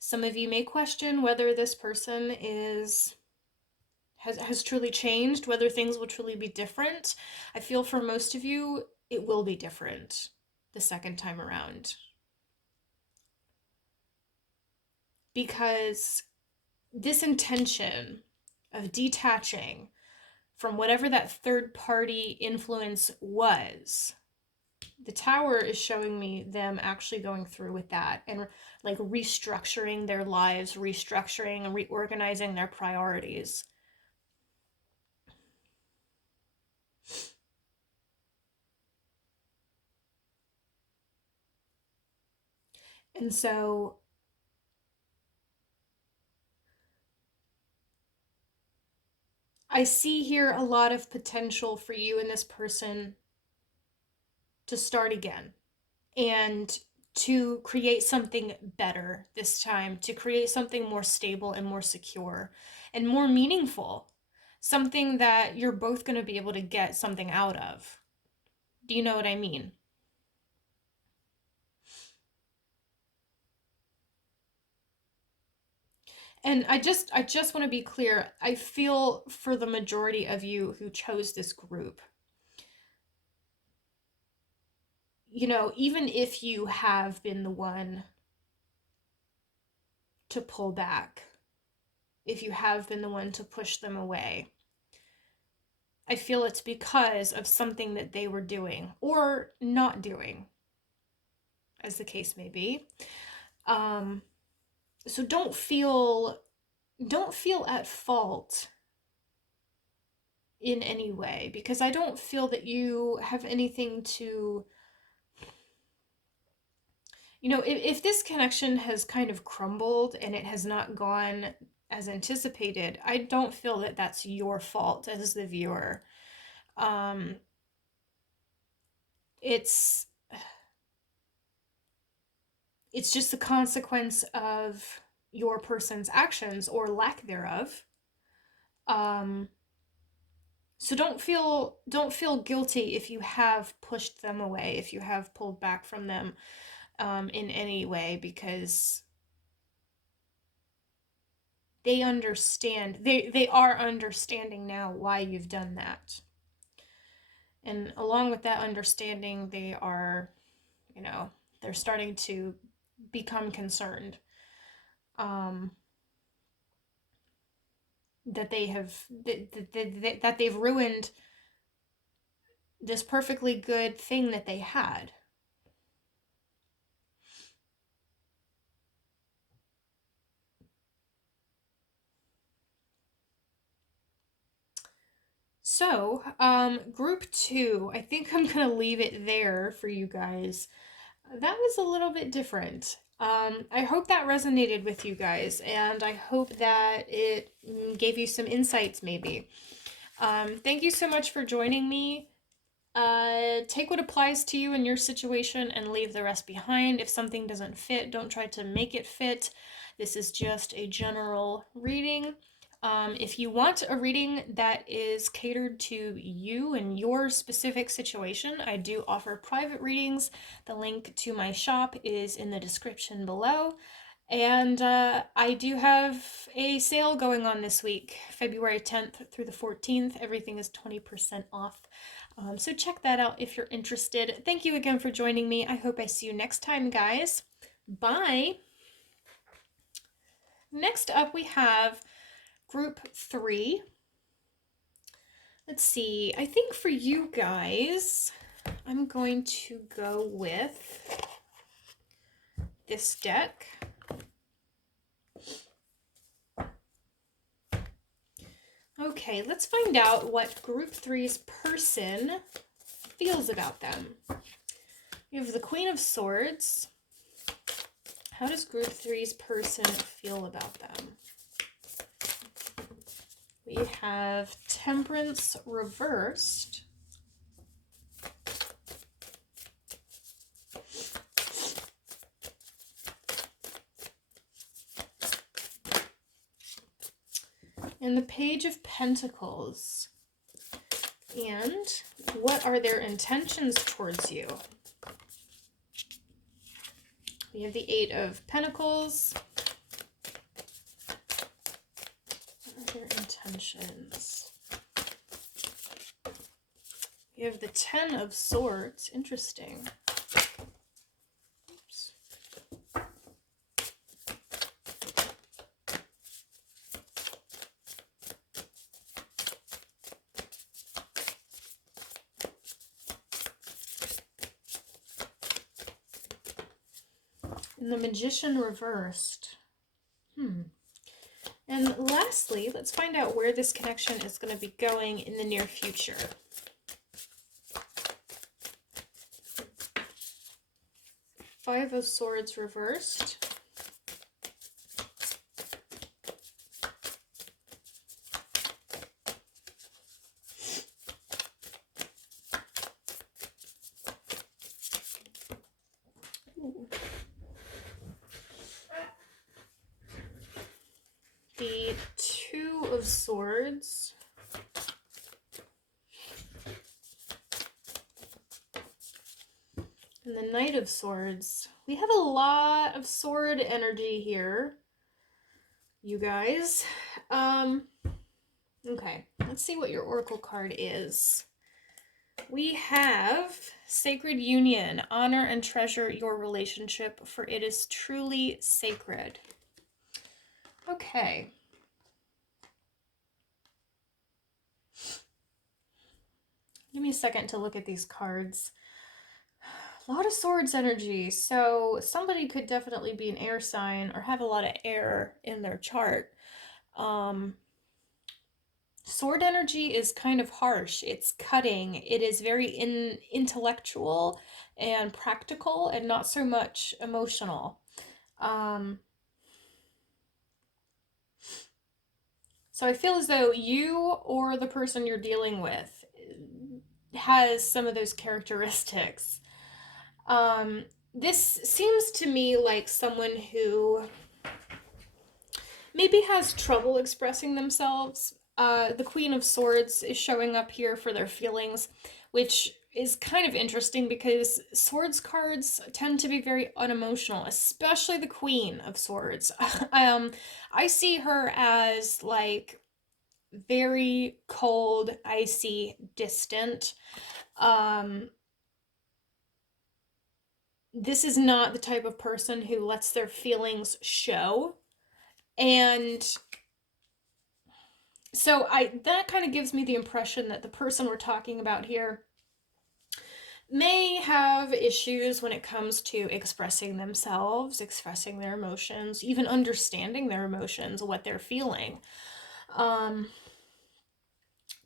Some of you may question whether this person has truly changed, whether things will truly be different. I feel for most of you, it will be different the second time around. Because this intention of detaching from whatever that third party influence was. The Tower is showing me them actually going through with that and like restructuring their lives, restructuring and reorganizing their priorities. And so I see here a lot of potential for you and this person to start again and to create something better this time, to create something more stable and more secure and more meaningful, something that you're both going to be able to get something out of. Do you know what I mean? And I just want to be clear. I feel for the majority of you who chose this group, you know, even if you have been the one to pull back, if you have been the one to push them away, I feel it's because of something that they were doing or not doing, as the case may be. So don't feel at fault in any way, because I don't feel that you have anything to, you know, if this connection has kind of crumbled and it has not gone as anticipated, I don't feel that that's your fault as the viewer. It's just the consequence of your person's actions or lack thereof. So don't feel guilty if you have pushed them away, if you have pulled back from them in any way, because they understand. They are understanding now why you've done that. And along with that understanding, they are, you know, they're starting to become concerned. That they have that they've ruined this perfectly good thing that they had. So, group 2, I think I'm gonna leave it there for you guys. That was a little bit different. I hope that resonated with you guys, and I hope that it gave you some insights, maybe. Thank you so much for joining me. Take what applies to you in your situation and leave the rest behind. If something doesn't fit, don't try to make it fit. This is just a general reading. If you want a reading that is catered to you and your specific situation, I do offer private readings. The link to my shop is in the description below. And I do have a sale going on this week, February 10th through the 14th. Everything is 20% off. So check that out if you're interested. Thank you again for joining me. I hope I see you next time, guys. Bye. Next up, we have group 3. Let's see. I think for you guys, I'm going to go with this deck. Okay, let's find out what group 3's person feels about them. We have the Queen of Swords. How does group 3's person feel about them? We have Temperance reversed. And the Page of Pentacles. And what are their intentions towards you? We have the Eight of Pentacles. What are their intentions? We have the Ten of Swords. Interesting. Oops. And the Magician reversed. And lastly, let's find out where this connection is going to be going in the near future. Five of Swords reversed. The Two of Swords. And the Knight of Swords. We have a lot of sword energy here, you guys. Okay, let's see what your oracle card is. We have Sacred Union. Honor and treasure your relationship, for it is truly sacred. Okay. Give me a second to look at these cards. A lot of swords energy, so somebody could definitely be an air sign or have a lot of air in their chart. Sword energy is kind of harsh. It's cutting. It is very intellectual and practical and not so much emotional. So I feel as though you or the person you're dealing with has some of those characteristics. This seems to me like someone who maybe has trouble expressing themselves. The Queen of Swords is showing up here for their feelings, which is kind of interesting because swords cards tend to be very unemotional, especially the Queen of Swords. I see her as like very cold, icy, distant. This is not the type of person who lets their feelings show. And so that kind of gives me the impression that the person we're talking about here may have issues when it comes to expressing themselves, expressing their emotions, even understanding their emotions, what they're feeling.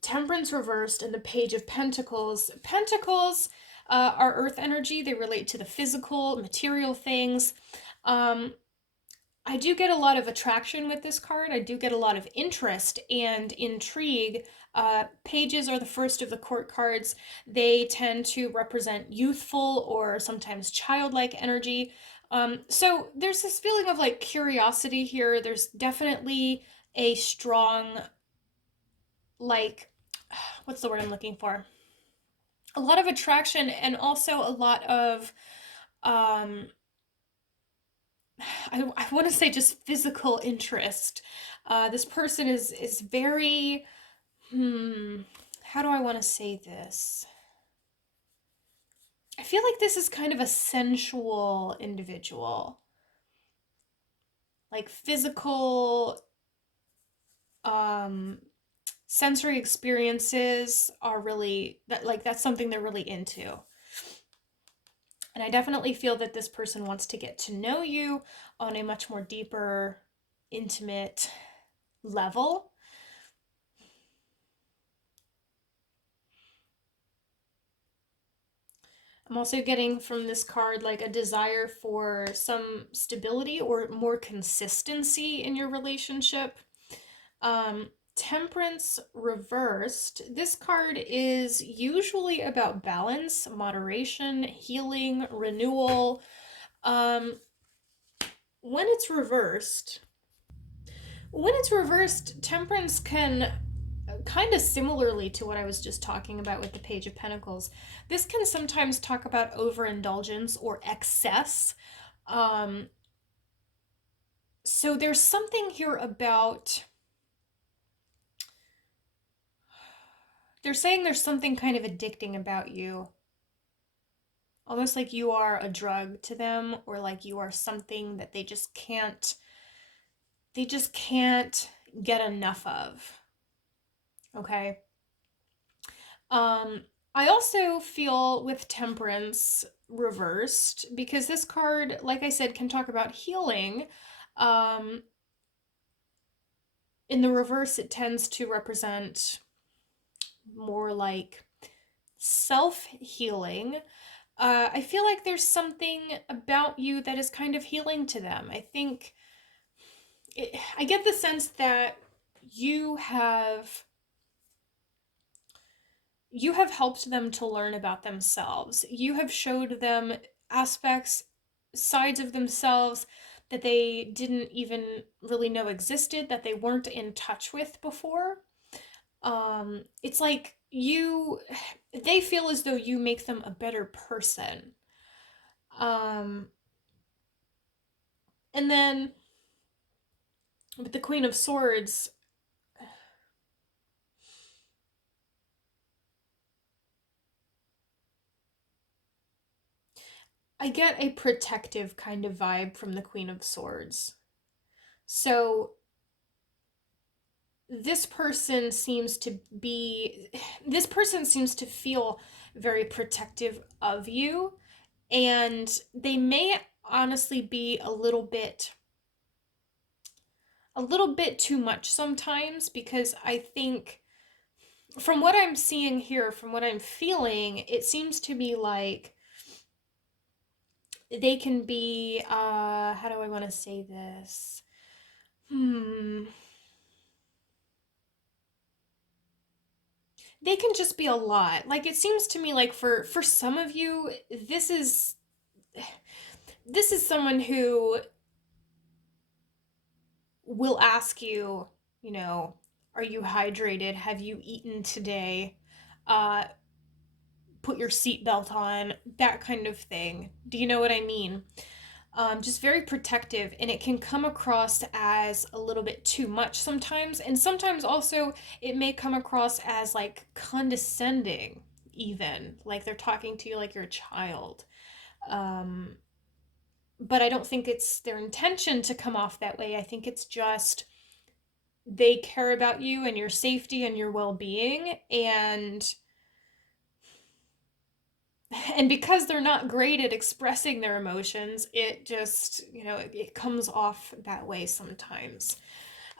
Temperance reversed and the Page of Pentacles. Pentacles are earth energy. They relate to the physical, material things. I do get a lot of attraction with this card. I do get a lot of interest and intrigue. Pages are the first of the court cards. They tend to represent youthful or sometimes childlike energy. So there's this feeling of like curiosity here. There's definitely a strong, like, what's the word I'm looking for? A lot of attraction and also a lot of I want to say just physical interest. This person is very, how do I want to say this? I feel like this is kind of a sensual individual. Like physical, sensory experiences are really, that's something they're really into. And I definitely feel that this person wants to get to know you on a much more deeper, intimate level. I'm also getting from this card like a desire for some stability or more consistency in your relationship. Temperance reversed. This card is usually about balance, moderation, healing, renewal. When it's reversed, temperance can kind of similarly to what I was just talking about with the Page of Pentacles. This can sometimes talk about overindulgence or excess. So there's something here about, they're saying there's something kind of addicting about you. Almost like you are a drug to them, or like you are something that they just can't get enough of. Okay? I also feel with temperance, reversed, because this card, like I said, can talk about healing. Um, in the reverse, it tends to represent more like self healing. I feel like there's something about you that is kind of healing to them. I get the sense that you have you have helped them to learn about themselves. You have showed them aspects, sides of themselves that they didn't even really know existed, that they weren't in touch with before. It's like they feel as though you make them a better person. Um, and then with the Queen of Swords, I get a protective kind of vibe from the Queen of Swords. So this person seems to be, this person seems to feel very protective of you, and they may honestly be a little bit too much sometimes, because I think from what I'm seeing here, from what I'm feeling, it seems to be like they can be how do I want to say this? Hmm. They can just be a lot. Like, it seems to me like for some of you, this is someone who will ask you, you know, are you hydrated? Have you eaten today? Uh, put your seatbelt on, that kind of thing. Do you know what I mean? Just very protective, and it can come across as a little bit too much sometimes, and sometimes also it may come across as like condescending, even like they're talking to you like you're a child. Um, but I don't think it's their intention to come off that way. I think it's just they care about you and your safety and your well-being, and because they're not great at expressing their emotions, it just, it comes off that way sometimes.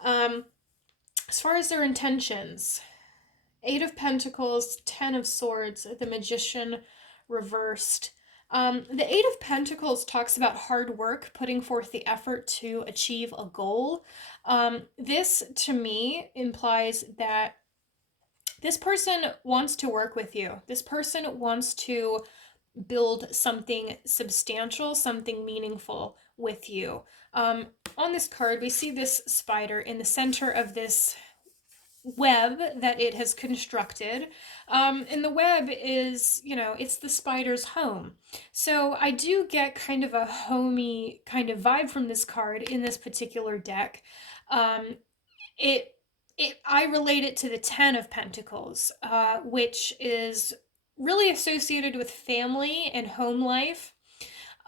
Um, as far as their intentions, Eight of Pentacles, Ten of Swords, the Magician reversed. The Eight of Pentacles talks about hard work, putting forth the effort to achieve a goal. This, to me, implies that this person wants to work with you. This person wants to build something substantial, something meaningful with you. On this card, we see this spider in the center of this web that it has constructed. And the web is, it's the spider's home. So I do get kind of a homey kind of vibe from this card in this particular deck. Um, it I relate it to the Ten of Pentacles, which is really associated with family and home life.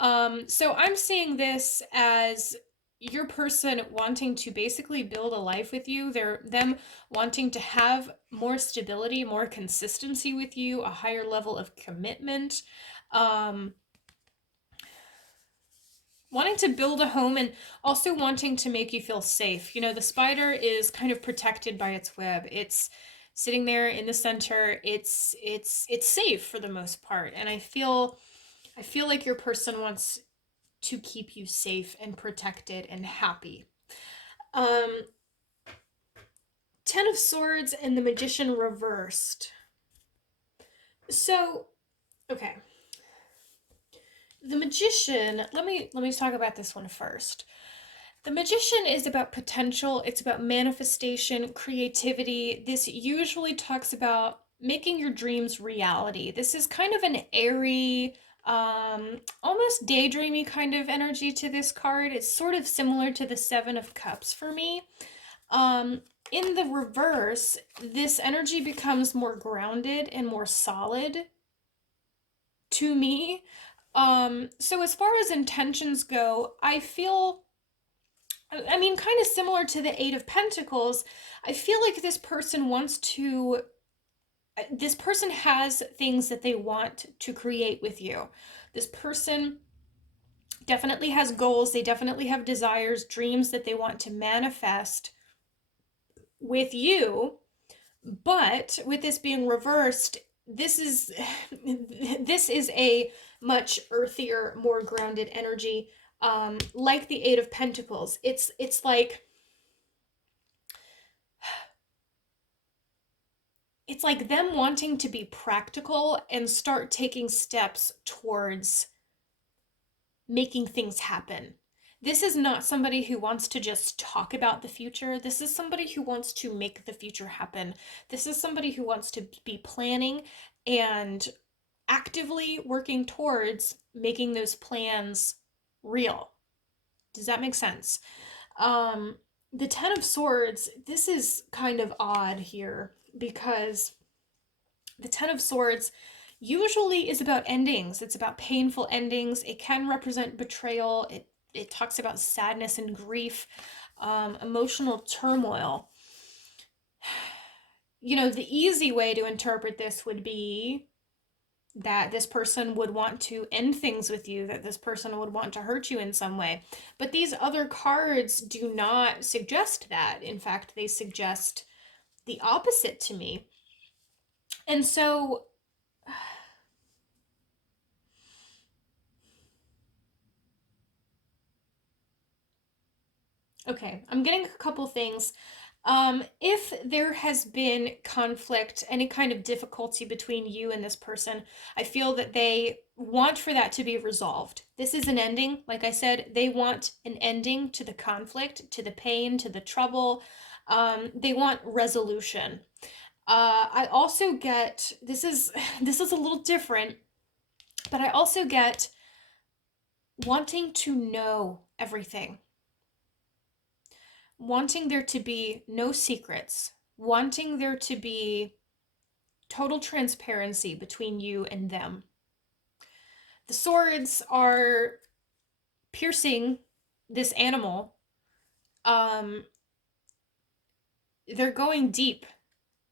So I'm seeing this as your person wanting to basically build a life with you. They're them wanting to have more stability, more consistency with you, a higher level of commitment. Um, Wanting to build a home, and also wanting to make you feel safe. The spider is kind of protected by its web. It's sitting there in the center. It's safe for the most part, and I feel like your person wants to keep you safe and protected and happy. Um, Ten of Swords and the Magician reversed. So, okay. The Magician, let me talk about this one first. The Magician is about potential, it's about manifestation, creativity. This usually talks about making your dreams reality. This is kind of an airy, almost daydreamy kind of energy to this card. It's sort of similar to the Seven of Cups for me. Um, in the reverse, this energy becomes more grounded and more solid to me. So as far as intentions go, I mean, kind of similar to the Eight of Pentacles, I feel like this person has things that they want to create with you. This person definitely has goals, they definitely have desires, dreams that they want to manifest with you. But with this being reversed, this is this is a much earthier, more grounded energy, like the Eight of Pentacles. It's like them wanting to be practical and start taking steps towards making things happen. This is not somebody who wants to just talk about the future. This is somebody who wants to make the future happen. This is somebody who wants to be planning and actively working towards making those plans real. Does that make sense? Um, the Ten of Swords, this is kind of odd here because the Ten of Swords usually is about endings. It's about painful endings. It can represent betrayal. It talks about sadness and grief, emotional turmoil. You know, the easy way to interpret this would be that this person would want to end things with you, that this person would want to hurt you in some way. But these other cards do not suggest that. In fact, they suggest the opposite to me. And so okay, I'm getting a couple things. If there has been conflict, any kind of difficulty between you and this person, I feel that they want for that to be resolved. This is an ending. Like I said, they want an ending to the conflict, to the pain, to the trouble. They want resolution. I also get this is this is a little different, but I also get wanting to know everything, wanting there to be no secrets, wanting there to be total transparency between you and them. The swords are piercing this animal. Um, they're going deep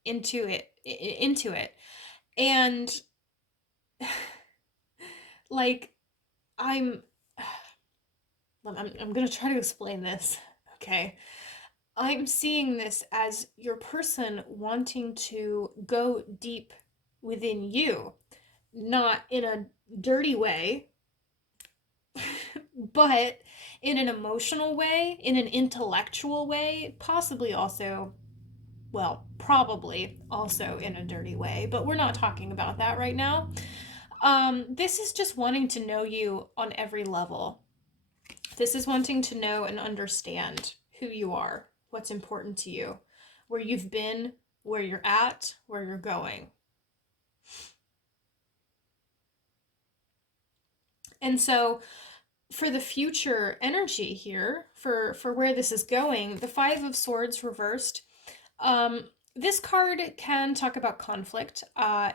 into it, and like I'm, I'm gonna try to explain this. Okay, I'm seeing this as your person wanting to go deep within you, not in a dirty way, but in an emotional way, in an intellectual way, possibly also, well, probably also in a dirty way, but we're not talking about that right now. This is just wanting to know you on every level. This is wanting to know and understand who you are, what's important to you, where you've been, where you're at, where you're going. And so for the future energy here, for where this is going, the Five of Swords reversed. This card can talk about conflict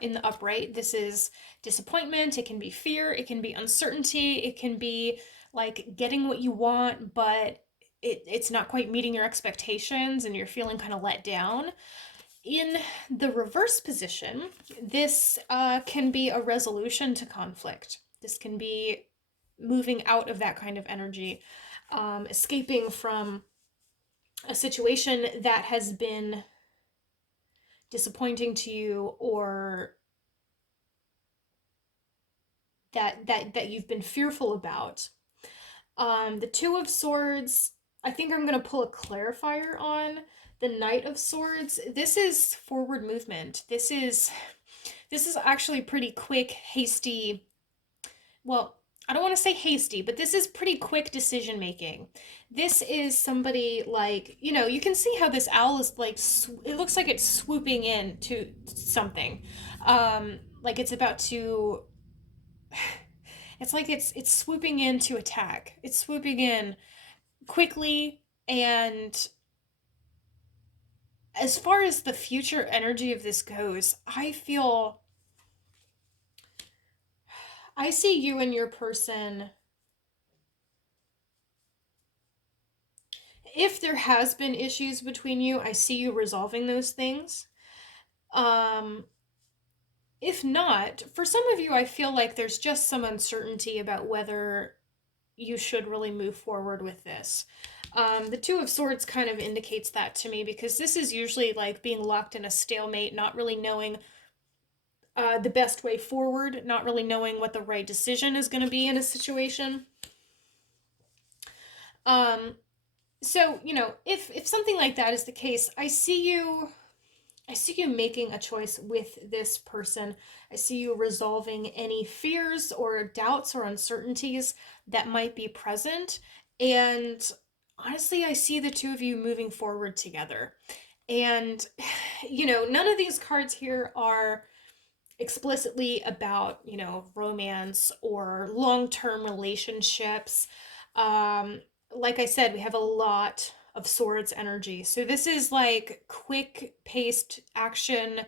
in the upright. This is disappointment. It can be fear. It can be uncertainty. It can be like getting what you want, but it's not quite meeting your expectations and you're feeling kind of let down. In the reverse position, this can be a resolution to conflict. This can be moving out of that kind of energy, escaping from a situation that has been disappointing to you, or that you've been fearful about. The Two of Swords, I think I'm going to pull a clarifier on the Knight of Swords. This is forward movement. This is actually pretty quick, hasty. Well, I don't want to say hasty, but this is pretty quick decision making. This is somebody like, you can see how this owl is like, it looks like it's swooping in to something. Like it's about to, it's like it's swooping in to attack. It's swooping in quickly, and as far as the future energy of this goes, I see you and your person, if there has been issues between you, I see you resolving those things. Um, If not, for some of you, I feel like there's just some uncertainty about whether you should really move forward with this. The Two of Swords kind of indicates that to me because this is usually like being locked in a stalemate, not really knowing the best way forward, not really knowing what the right decision is going to be in a situation. Um, so if something like that is the case, I see you making a choice with this person. I see you resolving any fears or doubts or uncertainties that might be present. And honestly, I see the two of you moving forward together. And, none of these cards here are explicitly about, romance or long term relationships. Um, like I said, we have a lot of swords energy. So this is like quick paced action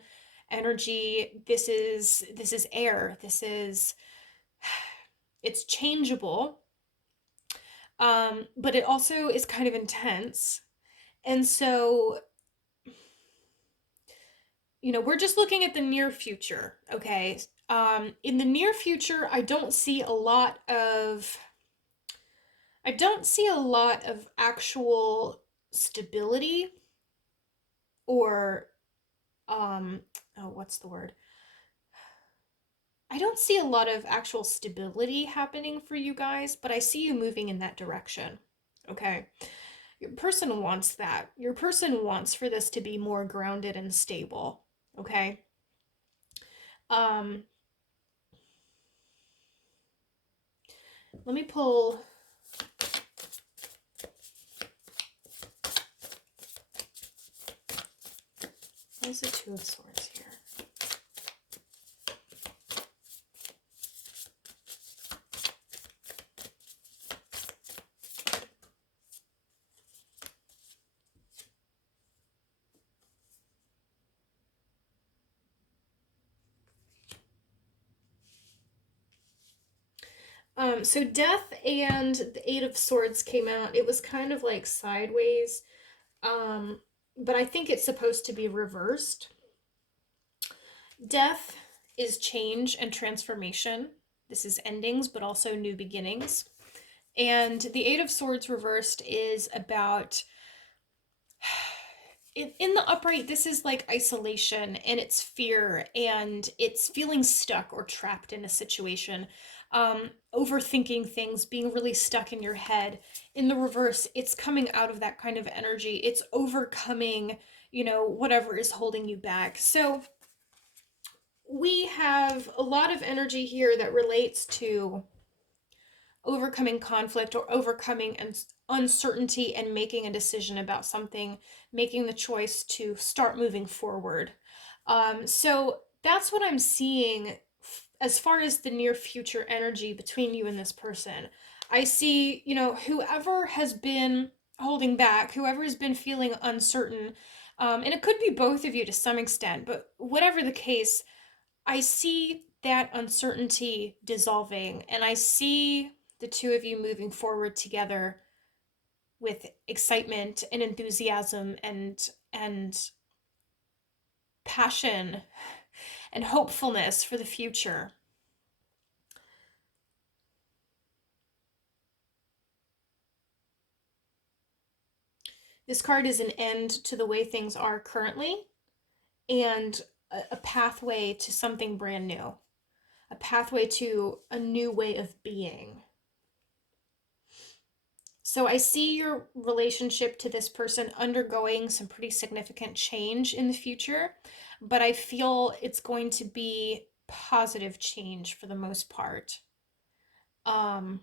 energy. This is air. It's changeable. But it also is kind of intense. And so, we're just looking at the near future, okay? In the near future, I don't see a lot of actual stability or what's the word? I don't see a lot of actual stability happening for you guys, but I see you moving in that direction. Okay? Your person wants that. Your person wants for this to be more grounded and stable. Okay? Um let me pull what's the Two of Swords here? So Death and the Eight of Swords came out. It was kind of like sideways. Um, but I think it's supposed to be reversed. Death is change and transformation. This is endings, but also new beginnings. And the Eight of Swords reversed is about in the upright, this is like isolation and it's fear and it's feeling stuck or trapped in a situation, overthinking things, being really stuck in your head. In the reverse, it's coming out of that kind of energy. It's overcoming, whatever is holding you back. So we have a lot of energy here that relates to overcoming conflict or overcoming uncertainty and making a decision about something, making the choice to start moving forward. So that's what I'm seeing as far as the near future energy between you and this person. I see, whoever has been holding back, whoever has been feeling uncertain, and it could be both of you to some extent, but whatever the case, I see that uncertainty dissolving and I see the two of you moving forward together with excitement and enthusiasm and passion and hopefulness for the future. This card is an end to the way things are currently and a pathway to something brand new, a pathway to a new way of being. So I see your relationship to this person undergoing some pretty significant change in the future, but I feel it's going to be positive change for the most part. Um,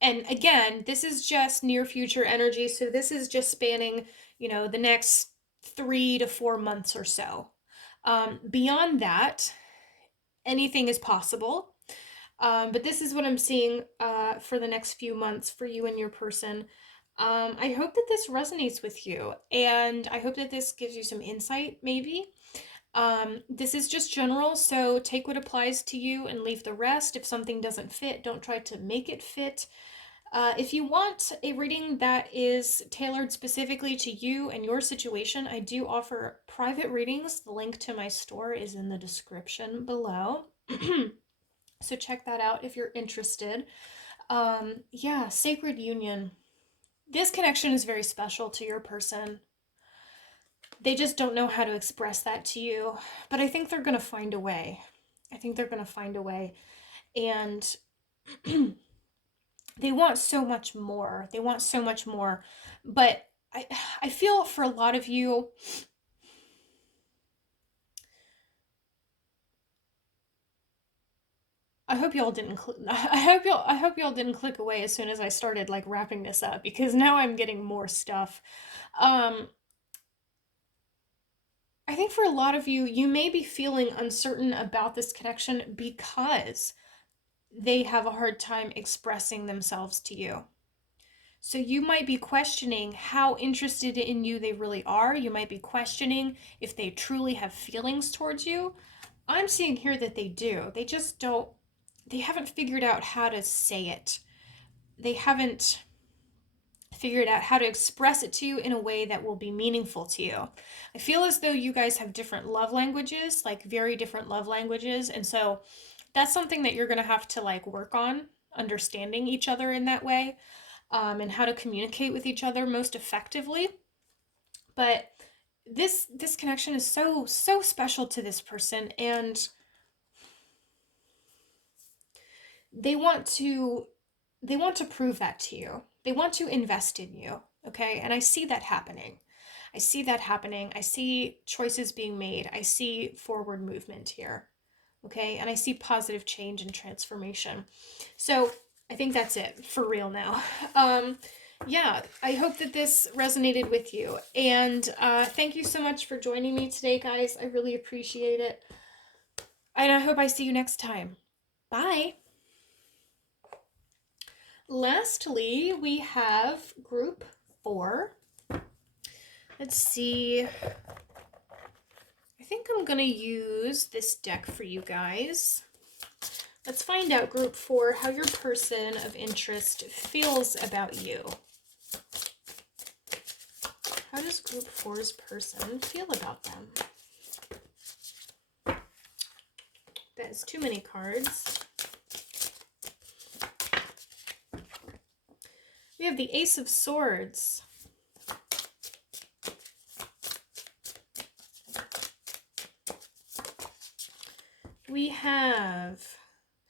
and again, this is just near future energy, so this is just spanning, the next 3 to 4 months or so. Beyond that, anything is possible. But this is what I'm seeing for the next few months for you and your person. I hope that this resonates with you, and I hope that this gives you some insight, maybe. This is just general, so take what applies to you and leave the rest. If something doesn't fit, don't try to make it fit. If you want a reading that is tailored specifically to you and your situation, I do offer private readings. The link to my store is in the description below. So check that out if you're interested. Yeah, sacred union. This connection is very special to your person. They just don't know how to express that to you, but I think they're going to find a way. I think they're going to find a way. And they want so much more. They want so much more. But I feel for a lot of you, I hope y'all didn't I hope y'all didn't click away as soon as I started like wrapping this up, because now I'm getting more stuff. Um I think for a lot of you, you may be feeling uncertain about this connection because they have a hard time expressing themselves to you. So you might be questioning how interested in you they really are. You might be questioning if they truly have feelings towards you. I'm seeing here that they do. They just don't, they haven't figured out how to say it. They haven't figured out how to express it to you in a way that will be meaningful to you. I feel as though you guys have different love languages, like very different love languages. And so that's something that you're going to have to like work on, understanding each other in that way, and how to communicate with each other most effectively. But this connection is so special to this person, and they want to prove that to you. They want to invest in you, okay? And I see that happening. I see that happening. I see choices being made. I see forward movement here, okay? And I see positive change and transformation. So I think that's it for real now. Yeah, I hope that this resonated with you. And thank you so much for joining me today, guys. I really appreciate it. And I hope I see you next time. Bye. Lastly, we have group 4. Let's see. I think I'm going to use this deck for you guys. Let's find out, group 4, how your person of interest feels about you. How does group 4's person feel about them? That is too many cards. We have the Ace of Swords. We have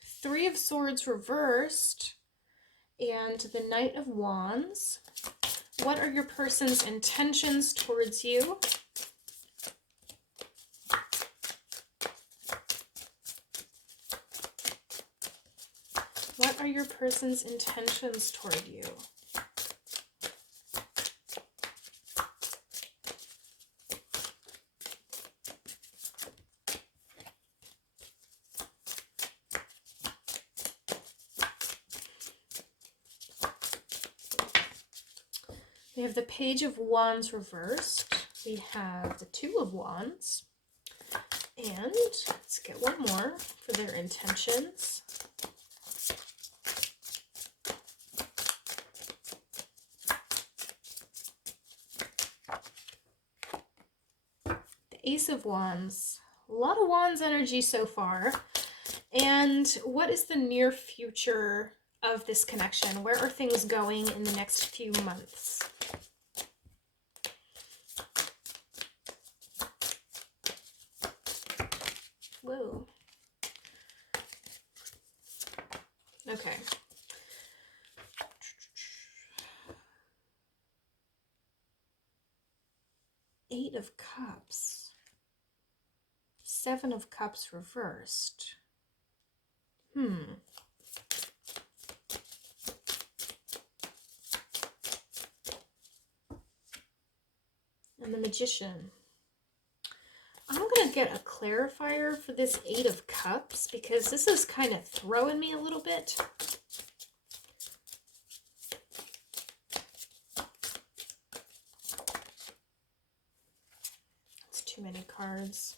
3 of Swords reversed and the Knight of Wands. What are your person's intentions towards you? What are your person's intentions toward you? We have the Page of Wands reversed. We have the 2 of Wands. And let's get one more for their intentions. The Ace of Wands. A lot of Wands energy so far. And what is the near future of this connection? Where are things going in the next few months? Whoa. Okay. Eight of Cups. 7 of Cups reversed. And the Magician. I'm going to get a clarifier for this 8 of Cups because this is kind of throwing me a little bit. That's too many cards.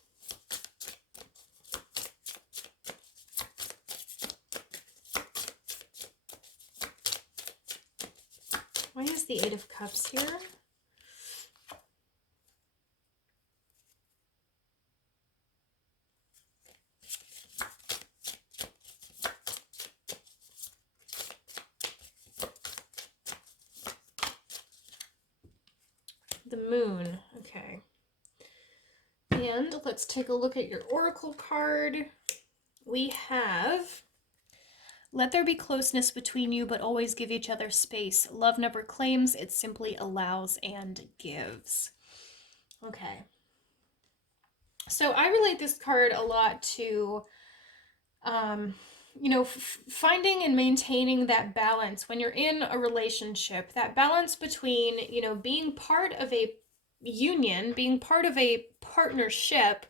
the Eight of Cups here? The Moon. Okay. And let's take a look at your Oracle card. We have, let there be closeness between you, but always give each other space. Love never claims, it simply allows and gives. Okay. So I relate this card a lot to, finding and maintaining that balance when you're in a relationship, that balance between, being part of a union, being part of a partnership,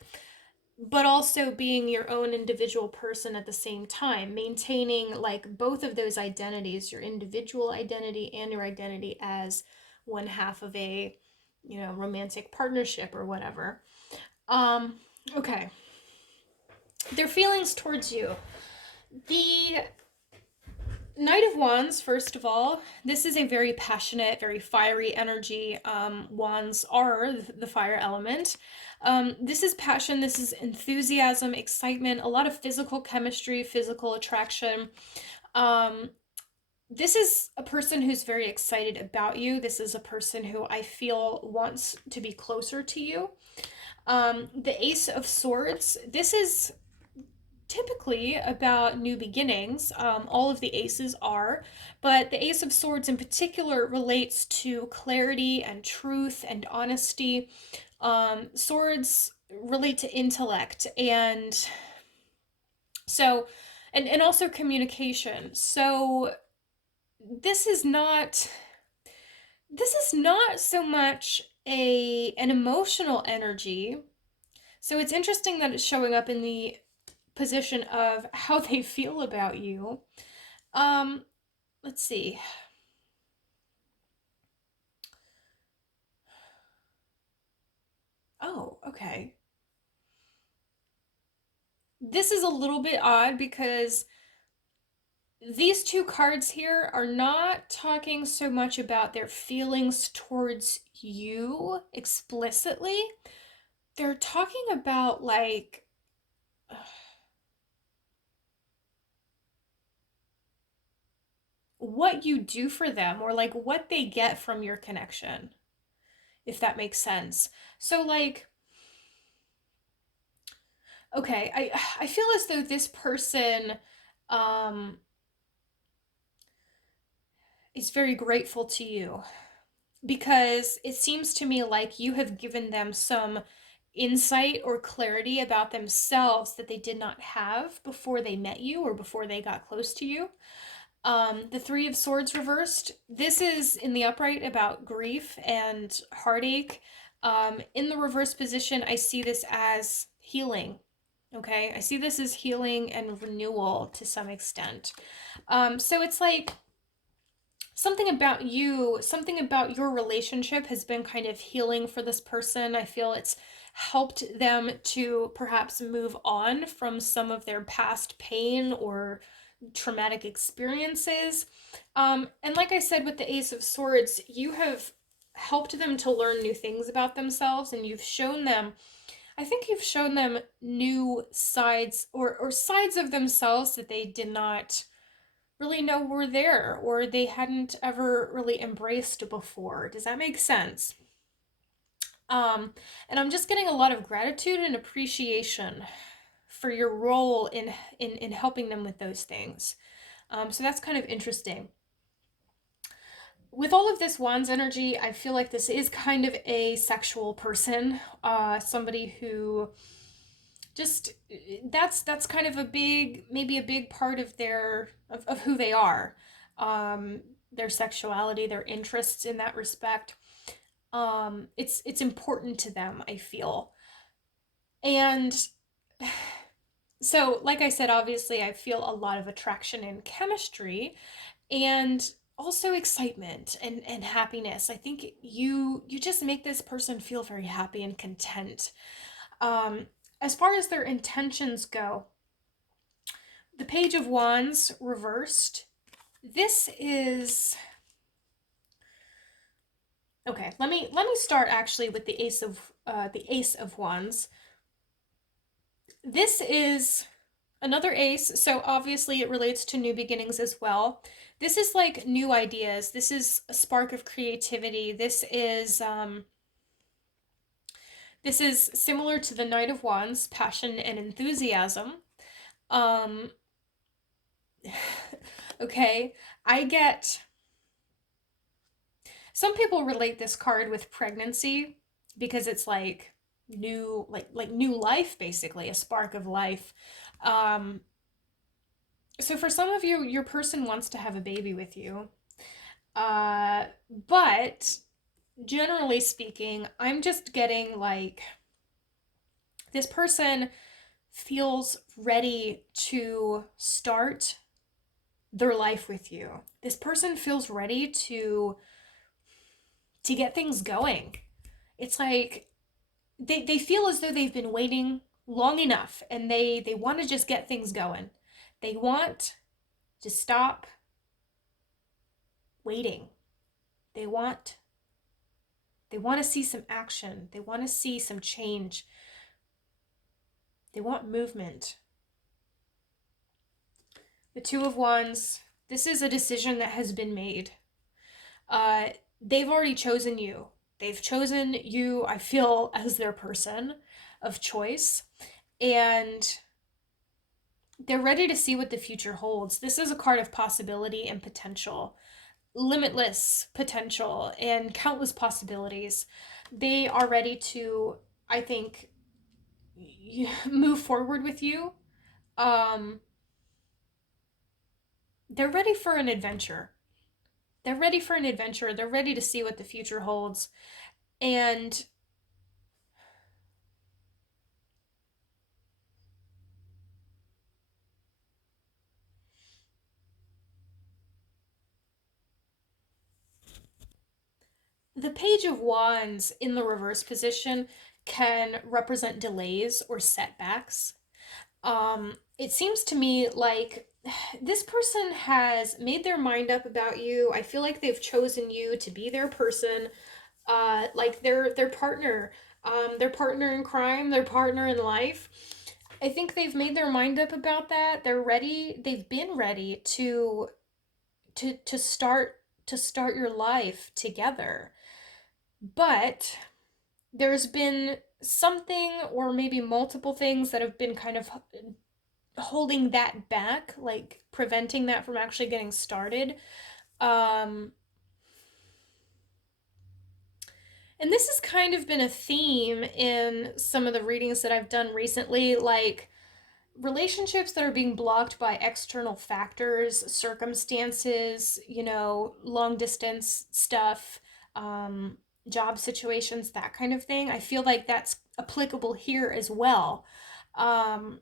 but also being your own individual person at the same time, maintaining like both of those identities, your individual identity and your identity as one half of a, romantic partnership or whatever. Okay. Their feelings towards you. The Knight of Wands, first of all, this is a very passionate, very fiery energy. Wands are the fire element. This is passion, this is enthusiasm, excitement, a lot of physical chemistry, physical attraction. This is a person who's very excited about you. This is a person who I feel wants to be closer to you. The Ace of Swords, this is typically about new beginnings. All of the aces are, but the Ace of Swords in particular relates to clarity and truth and honesty. Swords relate to intellect and and also communication. So this is not so much an emotional energy. So it's interesting that it's showing up in the position of how they feel about you. Let's see. Oh, okay. This is a little bit odd because these two cards here are not talking so much about their feelings towards you explicitly. They're talking about like what you do for them or like what they get from your connection, if that makes sense. So like, okay, I feel as though this person um is very grateful to you because it seems to me like you have given them some insight or clarity about themselves that they did not have before they met you or before they got close to you. The Three of Swords reversed. This is in the upright about grief and heartache. In the reverse position, I see this as healing. Okay, I see this as healing and renewal to some extent. So it's like something about you, something about your relationship has been kind of healing for this person. I feel it's helped them to perhaps move on from some of their past pain or traumatic experiences. And like I said with the Ace of Swords, you have helped them to learn new things about themselves, and you've shown them, I think you've shown them new sides or sides of themselves that they did not really know were there or they hadn't ever really embraced before. Does that make sense? And I'm just getting a lot of gratitude and appreciation for your role in helping them with those things. So that's kind of interesting. With all of this Wands energy, I feel like this is kind of a sexual person, somebody who just that's kind of a big, maybe a big part of of who they are, their sexuality, their interests in that respect. It's important to them, I feel. And so like I said, obviously I feel a lot of attraction and chemistry and also excitement and happiness. I think you just make this person feel very happy and content. um as far as their intentions go, the Page of Wands reversed, this is Okay, let me start actually with the Ace of Wands. This is another ace, so obviously it relates to new beginnings as well. This is like new ideas. This is a spark of creativity. This is similar to the Knight of Wands, passion and enthusiasm. Um okay, I get some people relate this card with pregnancy because it's like new life, basically, a spark of life. Um so for some of you, your person wants to have a baby with you. Uh but generally speaking, I'm just getting like this person feels ready to start their life with you. This person feels ready to get things going. It's like they feel as though they've been waiting long enough and they want to just get things going. They want to stop waiting. They want they want to see some action. They want to see some change. They want movement. The Two of Wands, this is a decision that has been made. They've already chosen you. They've chosen you, I feel, as their person of choice. And they're ready to see what the future holds. This is a card of possibility and potential, limitless potential and countless possibilities. They are ready to, I think, move forward with you. Um, they're ready for an adventure. They're ready for an adventure. They're ready to see what the future holds. And the Page of Wands in the reverse position can represent delays or setbacks. It seems to me like this person has made their mind up about you. I feel like they've chosen you to be their person, like their partner in crime, their partner in life. I think they've made their mind up about that. They're ready. They've been ready to start your life together. But there's been something or maybe multiple things that have been kind of holding that back, like preventing that from actually getting started. Um, and this has kind of been a theme in some of the readings that I've done recently, like relationships that are being blocked by external factors, circumstances, long distance stuff, um, job situations, that kind of thing. I feel like that's applicable here as well. Um,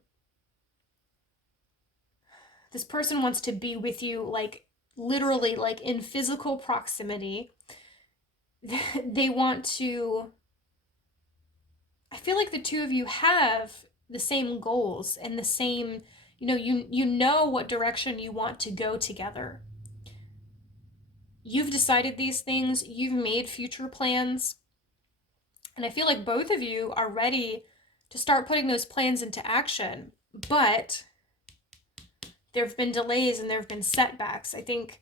this person wants to be with you, like literally, like in physical proximity. They want to. I feel like the two of you have the same goals and the same, you know what direction you want to go together. You've decided these things, you've made future plans, and I feel like both of you are ready to start putting those plans into action. But there have been delays and there have been setbacks. I think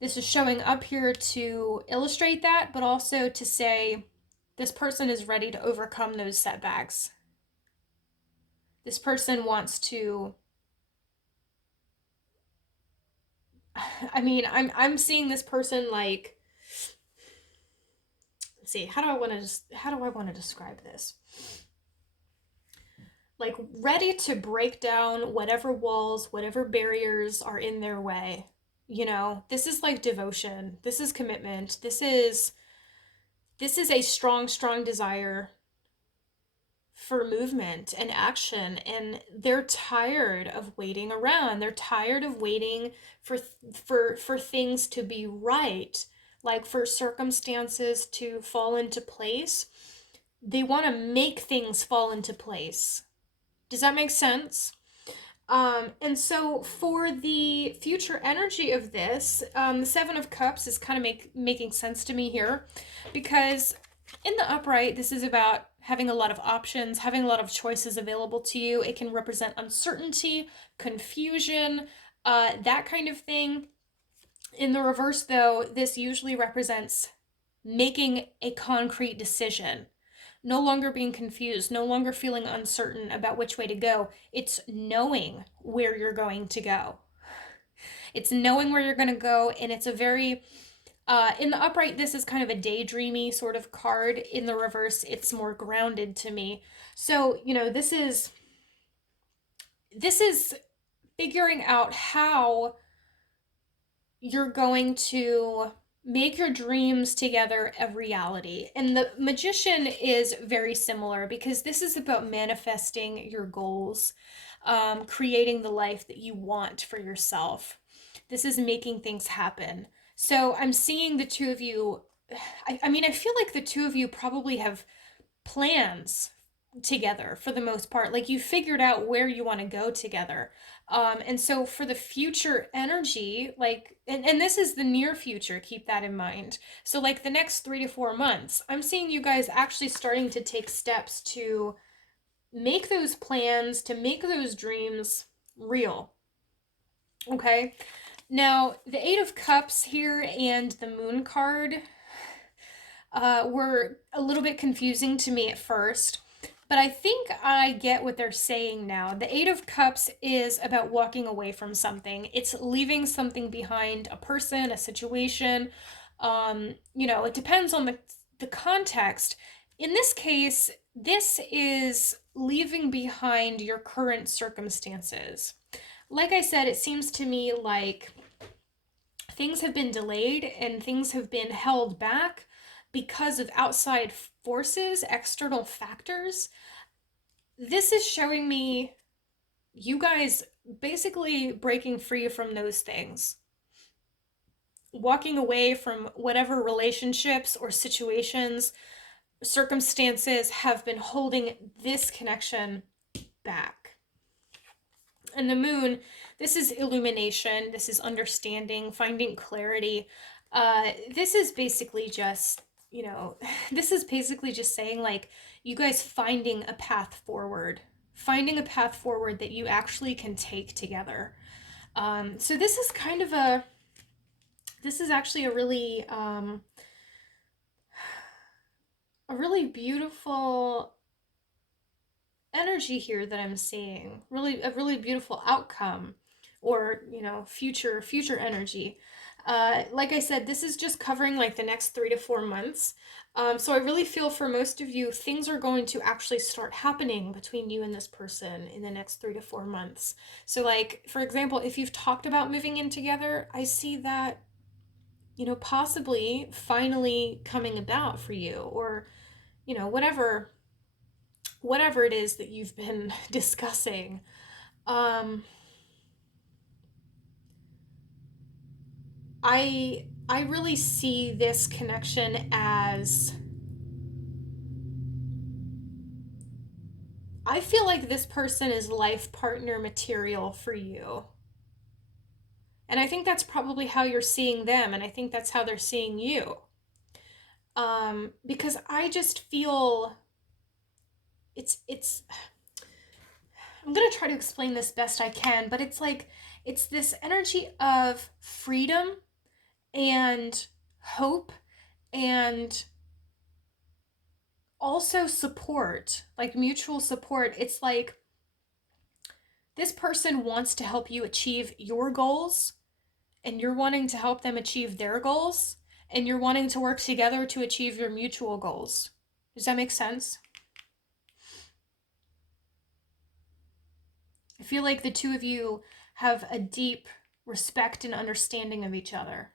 this is showing up here to illustrate that, but also to say this person is ready to overcome those setbacks. This person wants to. I mean, I'm seeing this person like, let's see, how do I want to describe this? Like ready to break down whatever walls, whatever barriers are in their way. This is like devotion. This is commitment. This is a strong desire for movement and action, and they're tired of waiting around. They're tired of waiting for things to be right, like for circumstances to fall into place. They want to make things fall into place. Does that make sense? And so for the future energy of this, the Seven of Cups is kind of making sense to me here, because in the upright, this is about having a lot of options, having a lot of choices available to you. It can represent uncertainty, confusion, that kind of thing. In the reverse, though, this usually represents making a concrete decision, no longer being confused, no longer feeling uncertain about which way to go. It's knowing where you're going to go. It's knowing where you're going to go, and it's a very in the upright, this is kind of a daydreamy sort of card. In the reverse, it's more grounded to me. So, this is figuring out how you're going to make your dreams together a reality. And the magician is very similar, because this is about manifesting your goals, creating the life that you want for yourself. This is making things happen. So I'm seeing the two of you. I mean, I feel like the two of you probably have plans together for the most part. Like, you figured out where you want to go together. And so for the future energy, like, and this is the near future, keep that in mind. So, like, the next 3 to 4 months, I'm seeing you guys actually starting to take steps to make those plans, to make those dreams real. Okay. Now, the Eight of Cups here and the Moon card were a little bit confusing to me at first, but I think I get what they're saying now. The Eight of Cups is about walking away from something, it's leaving something behind, a person, a situation. It depends on the context. In this case, this is leaving behind your current circumstances. Like I said, it seems to me like things have been delayed and things have been held back because of outside forces, external factors. This is showing me you guys basically breaking free from those things, walking away from whatever relationships or situations, circumstances have been holding this connection back. And the moon, this is illumination, this is understanding, finding clarity. This is basically just, this is basically just saying, like, you guys finding a path forward, that you actually can take together. So this is actually a really beautiful energy here that I'm seeing. Really, a really beautiful outcome, or future energy. Like I said, this is just covering like the next 3 to 4 months. So I really feel for most of you, things are going to actually start happening between you and this person in the next 3 to 4 months. So, like, for example, if you've talked about moving in together, I see that, possibly finally coming about for you, or, whatever it is that you've been discussing. Um, I really see this connection as, I feel like this person is life partner material for you. And I think that's probably how you're seeing them, and I think that's how they're seeing you. Because I just feel it's I'm gonna try to explain this best I can, but it's like it's this energy of freedom and hope, and also support, like mutual support. It's like this person wants to help you achieve your goals, and you're wanting to help them achieve their goals, and you're wanting to work together to achieve your mutual goals. Does that make sense? I feel like the two of you have a deep respect and understanding of each other.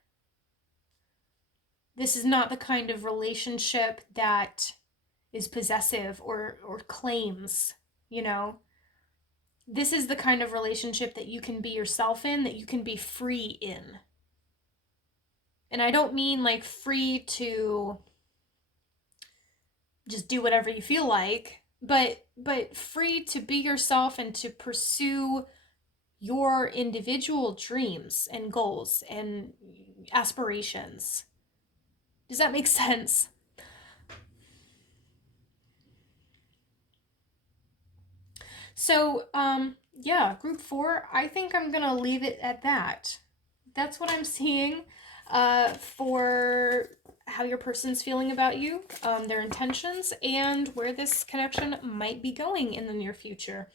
This is not the kind of relationship that is possessive or claims, you know? This is the kind of relationship that you can be yourself in, that you can be free in. And I don't mean like free to just do whatever you feel like, but free to be yourself and to pursue your individual dreams and goals and aspirations. Does that make sense? So, yeah, group 4, I think I'm gonna leave it at that. That's what I'm seeing for how your person's feeling about you, their intentions, and where this connection might be going in the near future.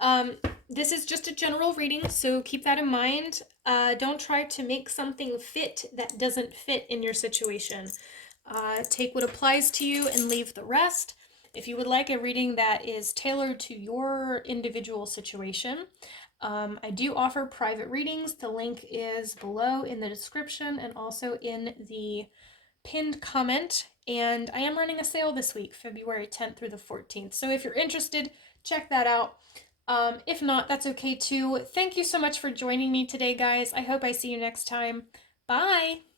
Um, this is just a general reading, so keep that in mind. Don't try to make something fit that doesn't fit in your situation. Take what applies to you and leave the rest. If you would like a reading that is tailored to your individual situation, I do offer private readings. The link is below in the description and also in the pinned comment. And I am running a sale this week, February 10th through the 14th. So if you're interested, check that out. If not, that's okay too. Thank you so much for joining me today, guys. I hope I see you next time. Bye!